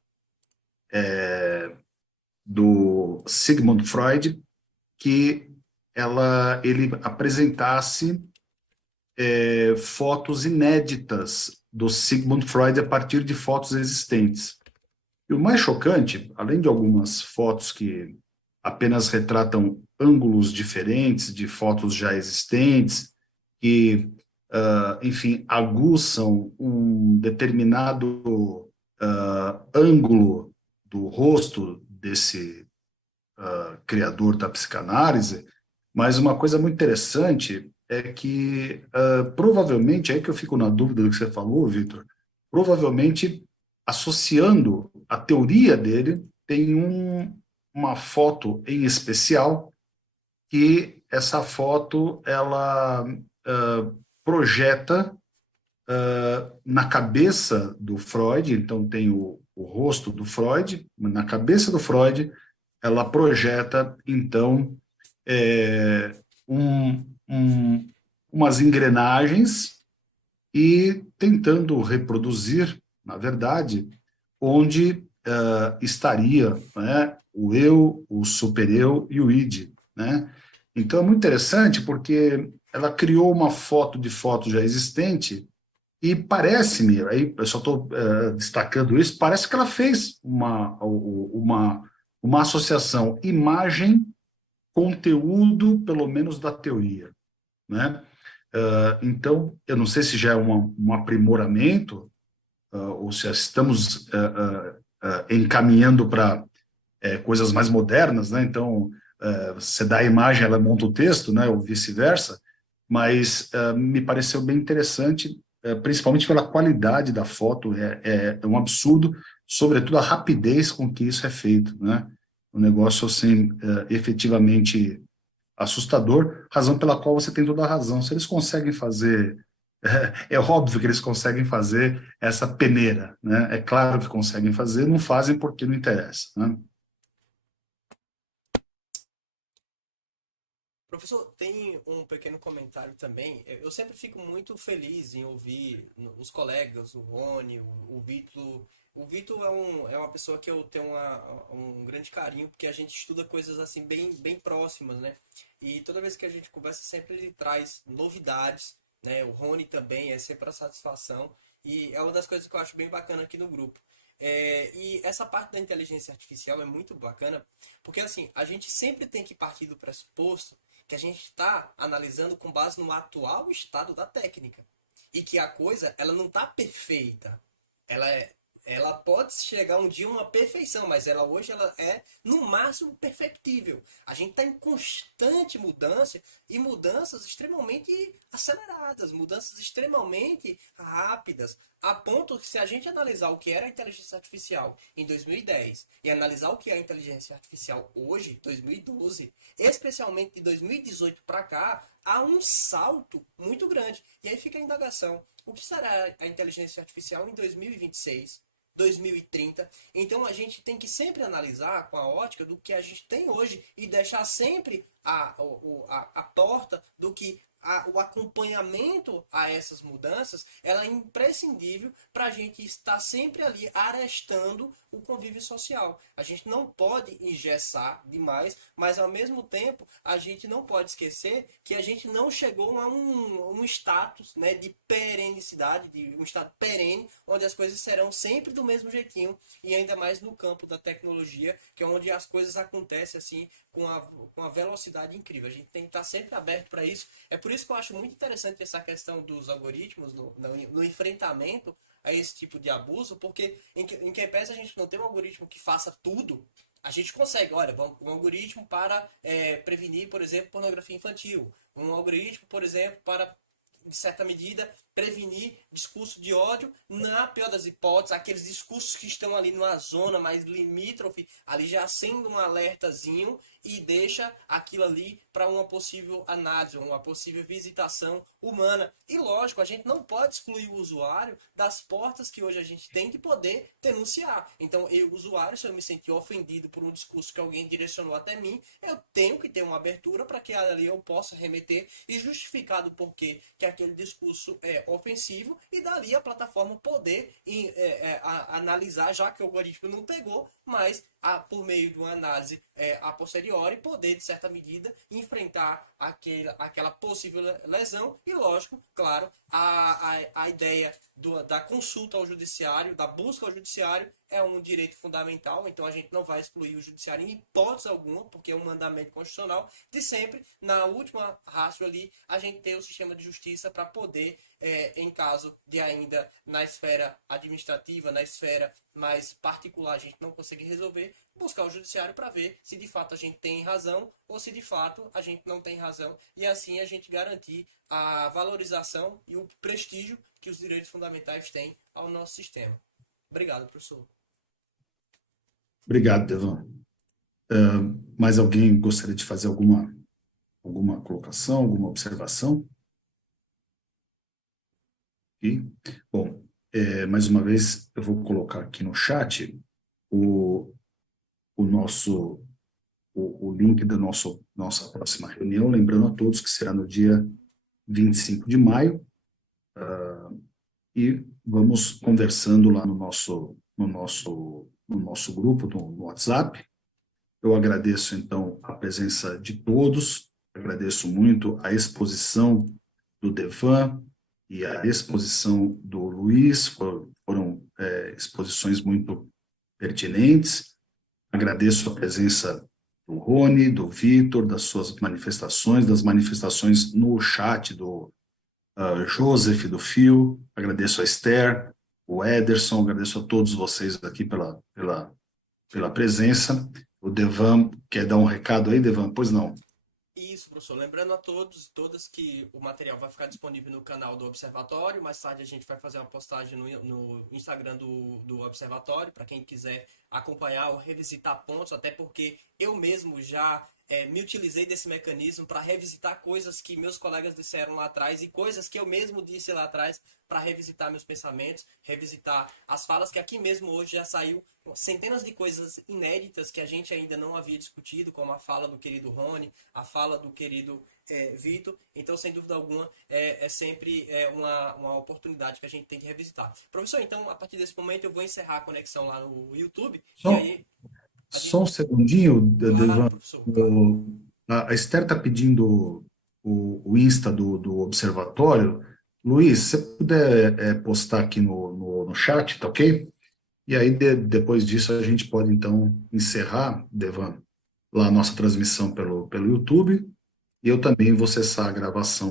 do Sigmund Freud, que ele apresentasse fotos inéditas do Sigmund Freud a partir de fotos existentes. E o mais chocante, além de algumas fotos que apenas retratam ângulos diferentes de fotos já existentes, que, enfim, aguçam um determinado ângulo do rosto desse criador da psicanálise, mas uma coisa muito interessante é que, provavelmente, aí que eu fico na dúvida do que você falou, Vitor, provavelmente, associando a teoria dele, tem uma foto em especial, que essa foto, ela projeta na cabeça do Freud, então tem o rosto do Freud, na cabeça do Freud, ela projeta, então, um, um, umas engrenagens e tentando reproduzir, na verdade, onde estaria, né, o eu, o supereu e o id, né? Então é muito interessante porque ela criou uma foto de foto já existente e parece-me, aí eu só estou destacando isso, parece que ela fez uma associação imagem-conteúdo, pelo menos da teoria, né? Então, eu não sei se já é um aprimoramento, ou se estamos encaminhando para coisas mais modernas, né? Então, você dá a imagem, ela monta o texto, né? Ou vice-versa, mas me pareceu bem interessante, principalmente pela qualidade da foto, é um absurdo, sobretudo a rapidez com que isso é feito, né? Um negócio, assim, efetivamente assustador, razão pela qual você tem toda a razão. Se eles conseguem fazer, é óbvio que eles conseguem fazer essa peneira, né? É claro que conseguem fazer, não fazem porque não interessa, né? Professor, tem um pequeno comentário também. Eu sempre fico muito feliz em ouvir os colegas, o Rony, o Vitor. O Vitor é uma pessoa que eu tenho um grande carinho, porque a gente estuda coisas assim bem próximas, né? E toda vez que a gente conversa, sempre ele traz novidades, né? O Rony também é sempre a satisfação. E é uma das coisas que eu acho bem bacana aqui no grupo. E essa parte da inteligência artificial é muito bacana, porque assim, a gente sempre tem que partir do pressuposto que a gente está analisando com base no atual estado da técnica. E que a coisa, ela não está perfeita. Ela é, ela pode chegar um dia a uma perfeição, mas ela hoje ela é no máximo perfectível. A gente está em constante mudança e mudanças extremamente aceleradas, mudanças extremamente rápidas, a ponto que se a gente analisar o que era a inteligência artificial em 2010 e analisar o que é a inteligência artificial hoje, 2012, especialmente de 2018 para cá, há um salto muito grande. E aí fica a indagação: o que será a inteligência artificial em 2026, 2030? Então a gente tem que sempre analisar com a ótica do que a gente tem hoje e deixar sempre a porta do que o acompanhamento a essas mudanças ela é imprescindível para a gente estar sempre ali arestando o convívio social. A gente não pode engessar demais, mas ao mesmo tempo a gente não pode esquecer que a gente não chegou a um status, né, de perenicidade, de um estado perene, onde as coisas serão sempre do mesmo jeitinho, e ainda mais no campo da tecnologia, que é onde as coisas acontecem assim com a velocidade incrível. A gente tem que estar sempre aberto para isso. É por isso que eu acho muito interessante essa questão dos algoritmos no enfrentamento a esse tipo de abuso, porque em que pese a gente não tem um algoritmo que faça tudo, a gente consegue, olha, um algoritmo para prevenir, por exemplo, pornografia infantil, um algoritmo, por exemplo, para, de certa medida, prevenir discurso de ódio, na pior das hipóteses, aqueles discursos que estão ali numa zona mais limítrofe, ali já acende um alertazinho e deixa aquilo ali para uma possível análise, uma possível visitação humana. E lógico, a gente não pode excluir o usuário das portas que hoje a gente tem de poder denunciar. Então, eu, usuário, se eu me sentir ofendido por um discurso que alguém direcionou até mim, eu tenho que ter uma abertura para que ali eu possa remeter e justificar do porquê que aquele discurso é ofensivo, e dali a plataforma poder analisar, já que o algoritmo não pegou, mas por meio de uma análise a posteriori, poder, de certa medida, enfrentar aquela possível lesão. E lógico, claro, a ideia da consulta ao judiciário, da busca ao judiciário, é um direito fundamental, então a gente não vai excluir o judiciário em hipótese alguma, porque é um mandamento constitucional, de sempre, na última rastro ali, a gente ter o sistema de justiça para poder, em caso de ainda na esfera administrativa, na esfera mais particular, a gente não conseguir resolver, buscar o judiciário para ver se de fato a gente tem razão ou se de fato a gente não tem razão, e assim a gente garantir a valorização e o prestígio que os direitos fundamentais têm ao nosso sistema. Obrigado, professor. Obrigado, Devan. Mais alguém gostaria de fazer alguma colocação, alguma observação? E, bom, mais uma vez, eu vou colocar aqui no chat o link da nossa próxima reunião, lembrando a todos que será no dia 25 de maio, e vamos conversando lá no nosso grupo, no WhatsApp. Eu agradeço, então, a presença de todos, agradeço muito a exposição do Devan e a exposição do Luiz, foram exposições muito pertinentes. Agradeço a presença do Rony, do Vitor, das suas manifestações, das manifestações no chat do Joseph, do Fio. Agradeço a Esther, o Ederson, agradeço a todos vocês aqui pela presença. O Devan quer dar um recado aí, Devan? Pois não. Isso, professor. Lembrando a todos e todas que o material vai ficar disponível no canal do Observatório. Mais tarde a gente vai fazer uma postagem no Instagram do Observatório, para quem quiser acompanhar ou revisitar pontos, até porque eu mesmo já me utilizei desse mecanismo para revisitar coisas que meus colegas disseram lá atrás e coisas que eu mesmo disse lá atrás para revisitar meus pensamentos, revisitar as falas que aqui mesmo hoje já saiu centenas de coisas inéditas que a gente ainda não havia discutido, como a fala do querido Rony, a fala do querido Vitor. Então, sem dúvida alguma, é sempre uma oportunidade que a gente tem que revisitar. Professor, então, a partir desse momento eu vou encerrar a conexão lá no YouTube. Só, E aí, só um segundinho, claro, Devan. professor, claro. A Esther está pedindo o Insta do Observatório. Luiz, se você puder postar aqui no chat, tá ok? E aí, depois disso, a gente pode, então, encerrar, Devan, lá a nossa transmissão pelo YouTube. E eu também vou cessar a gravação